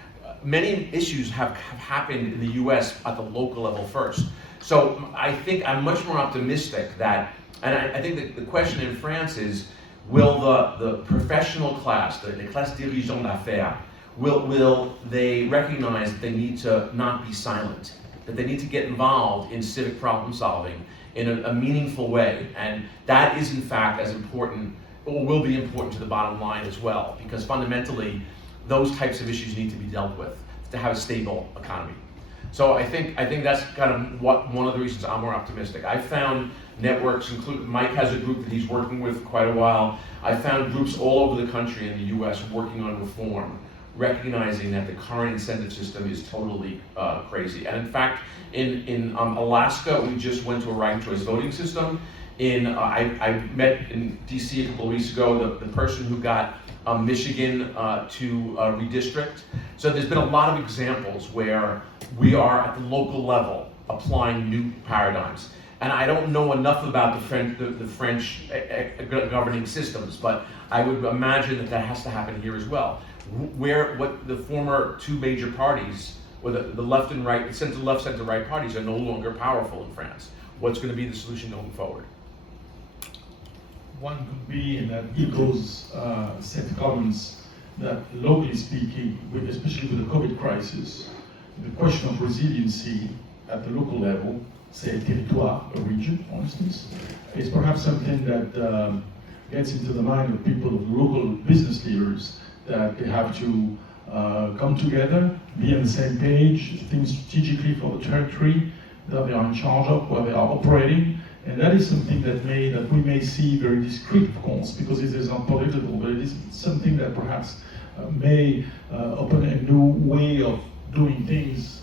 many issues have happened in the U.S. at the local level first. So I think I'm much more optimistic that, and I think that the question in France is, will the professional class, the classe dirigeante d'affaires, will they recognize that they need to not be silent, that they need to get involved in civic problem solving in a meaningful way, and that is in fact as important, or will be important to the bottom line as well, because fundamentally those types of issues need to be dealt with to have a stable economy. So I think that's kind of one of the reasons I'm more optimistic. I found networks, including Mike has a group that he's working with quite a while. I found groups all over the country in the U.S. working on reform, recognizing that the current incentive system is totally crazy. And in fact, in Alaska, we just went to a ranked choice voting system. I met in DC a couple of weeks ago the person who got Michigan to redistrict. So there's been a lot of examples where we are at the local level applying new paradigms. And I don't know enough about the French governing systems, but I would imagine that has to happen here as well. What the former two major parties, or the left and right, the center-left, center-right parties are no longer powerful in France. What's going to be the solution going forward? One could be in that echoes set comments that locally speaking, especially with the COVID crisis, the question of resiliency at the local level, say a territoire, a region, for instance, is perhaps something that gets into the mind of people, of local business leaders, that they have to come together, be on the same page, think strategically for the territory that they are in charge of, where they are operating. And that is something that we may see very discreet, of course, because it is not political, but it is something that perhaps may open a new way of doing things,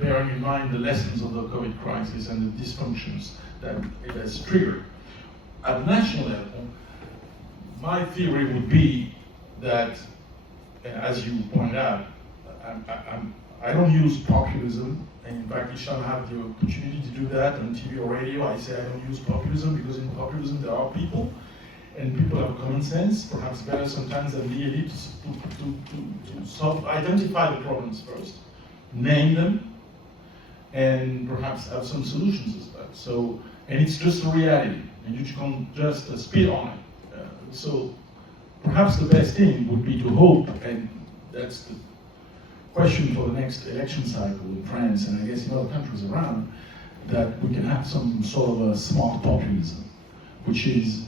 bearing in mind the lessons of the COVID crisis and the dysfunctions that it has triggered. At national level, my theory would be that, as you point out, I don't use populism, and in fact, Ishan had the opportunity to do that on TV or radio. I say I don't use populism because in populism there are people, and people have common sense, perhaps better sometimes than the elites, to identify the problems first, name them, and perhaps have some solutions as well. So, and it's just a reality, and you can't just spit on it. So perhaps the best thing would be to hope, and that's the question for the next election cycle in France, and I guess in other countries around, that we can have some sort of a smart populism, which is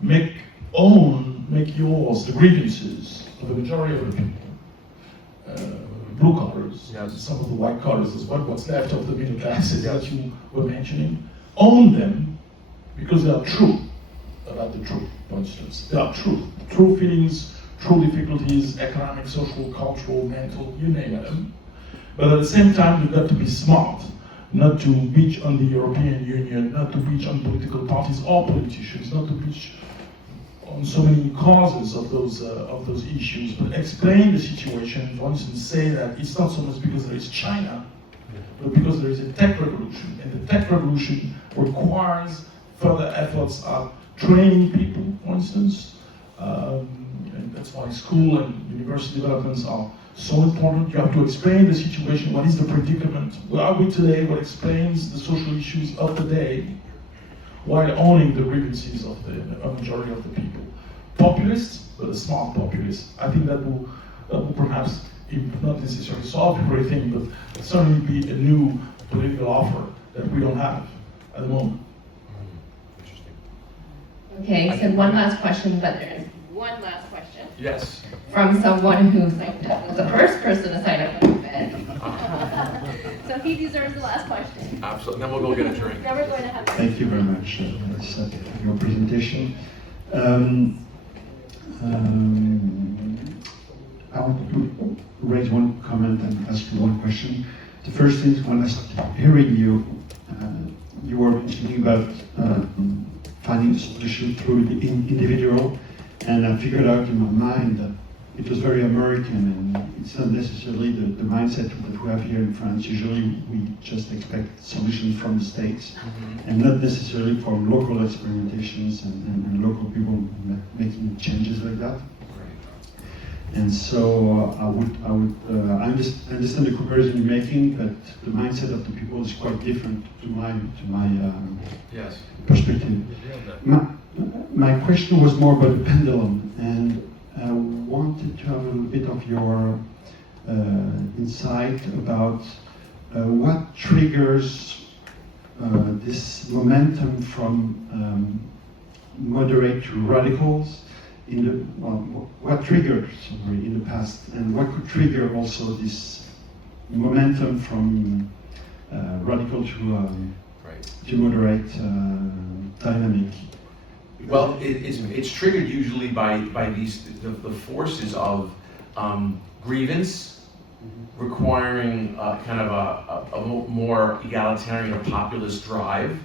make yours the grievances of the majority of the people, blue collars, yes, some of the white collars as well, what's left of the middle classes that you were mentioning, own them because they are true about the truth, for instance. They are true feelings, true difficulties, economic, social, cultural, mental, you name them. But at the same time, you've got to be smart, not to bitch on the European Union, not to bitch on political parties or politicians, not to bitch on so many causes of those issues, but explain the situation. For instance, say that it's not so much because there is China, but because there is a tech revolution, and the tech revolution requires further efforts of training people, for instance, and that's why school and university developments are so important. You have to explain the situation, what is the predicament, where are we today, what explains the social issues of the day, while owning the grievances of the majority of the people. Populists, but a smart populist. I think that will perhaps, not necessarily solve everything, but certainly be a new political offer that we don't have at the moment. Interesting. Okay, so one last question, but there is one last question Yes. from someone who's like the first person to sign up for the event. So he deserves the last question. Absolutely. Then we'll go get a drink. Then we're going to have. Thank you very much for your presentation. I want to raise one comment and ask you one question. The first thing, when I started hearing you, you were mentioning about finding a solution through the individual, and I figured out in my mind that it was very American, and it's not necessarily the mindset that we have here in France. Usually we just expect solutions from the States, and not necessarily from local experimentations and local people making changes like that. And so I understand the comparison you're making, but the mindset of the people is quite different to my Yes. perspective. My question was more about the pendulum, and I wanted to have a little bit of your insight about what triggers this momentum from moderate to radicals what triggered in the past, and what could trigger also this momentum from radical to moderate dynamic? Well, it's triggered usually by the forces of grievance, requiring kind of a more egalitarian or populist drive,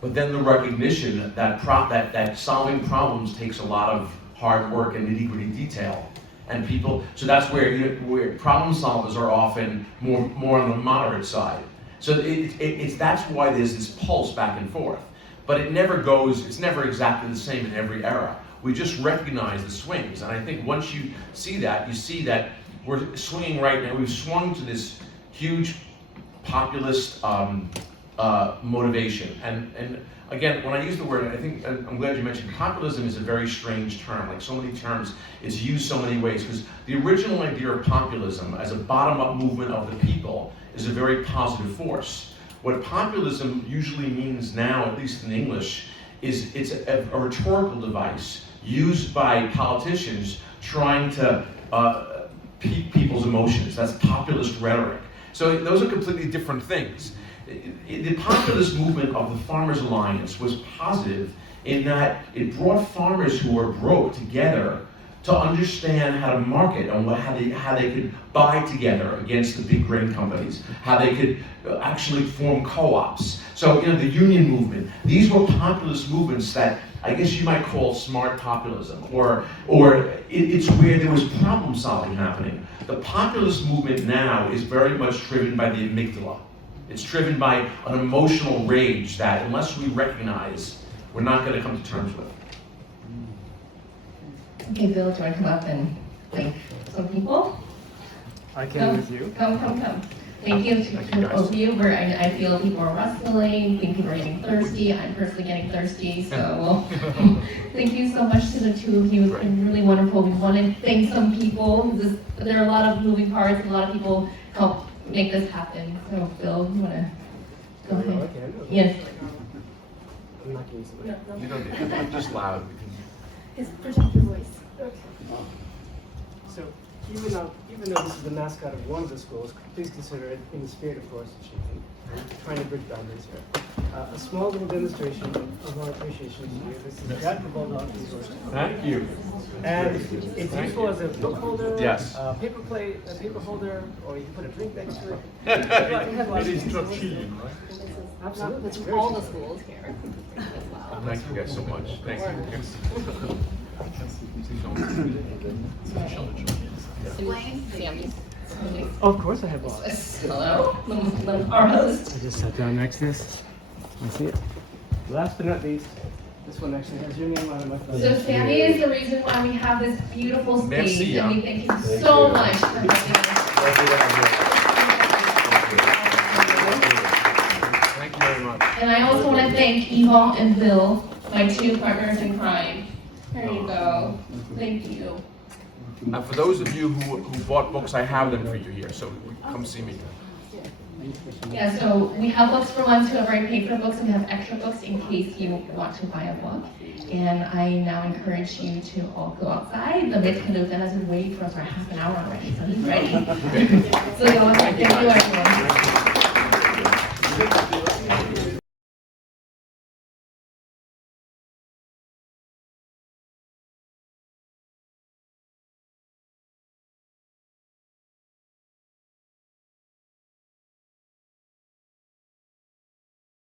but then the recognition that solving problems takes a lot of hard work and nitty-gritty detail, and people. So that's where problem solvers are often more on the moderate side. So that's why there's this pulse back and forth. But it never goes, it's never exactly the same in every era. We just recognize the swings. And I think once you see that, we're swinging right now. We've swung to this huge populist motivation. And again, when I use the word, I'm glad you mentioned populism is a very strange term. Like so many terms, it's used so many ways. Because the original idea of populism as a bottom-up movement of the people is a very positive force. What populism usually means now, at least in English, is it's a rhetorical device used by politicians trying to pique people's emotions. That's populist rhetoric. So those are completely different things. The populist movement of the Farmers Alliance was positive in that it brought farmers who were broke together to understand how to market and how they could buy together against the big grain companies, how they could actually form co-ops. So, the union movement, these were populist movements that I guess you might call smart populism, or it's where there was problem solving happening. The populist movement now is very much driven by the amygdala. It's driven by an emotional rage that, unless we recognize, we're not going to come to terms with. Okay, Bill, do you want to come up and thank some people? I came with you. Come. Thank you to both of you. I feel people are rustling, I think people are getting thirsty. I'm personally getting thirsty, so thank you so much to the two of you. It's been really wonderful. We want to thank some people. There are a lot of moving parts, a lot of people help make this happen. So, Bill, you want to go ahead? Okay. Yes. I'm not getting somebody. You don't need it. Just loud. Protect your voice. So, even though this is the mascot of one of the schools, please consider it in the spirit of course achieving and trying to bridge boundaries here. A small little demonstration of our appreciation to you. This is Jack the Bulldog from Georgetown. Thank you. And it's useful as a book holder, Yes. a paper holder, or you can put a drink next to it. It is not cheating, right? Absolutely. It's from all the schools here as well. Thank you guys so much. Thank you. Sammy. Oh, of course I have one. Hello, our host. I just sat down next to this. I see it. Last but not least, this one actually has your name on it, my friend. So Sammy is the reason why we have this beautiful space, Merci, and we thank you so much for having us. Thank you very much. And I also want to thank Yvonne and Bill, my two partners in crime. There you go. Thank you. And for those of you who bought books, I have them for you here, so come see me. Yeah, so we have books for ones who have already paid for books, and we have extra books in case you want to buy a book. And I now encourage you to all go outside. The Maître d'Hôtel has been waiting for us for half an hour already, so he's ready. So go ahead. Thank you, everyone.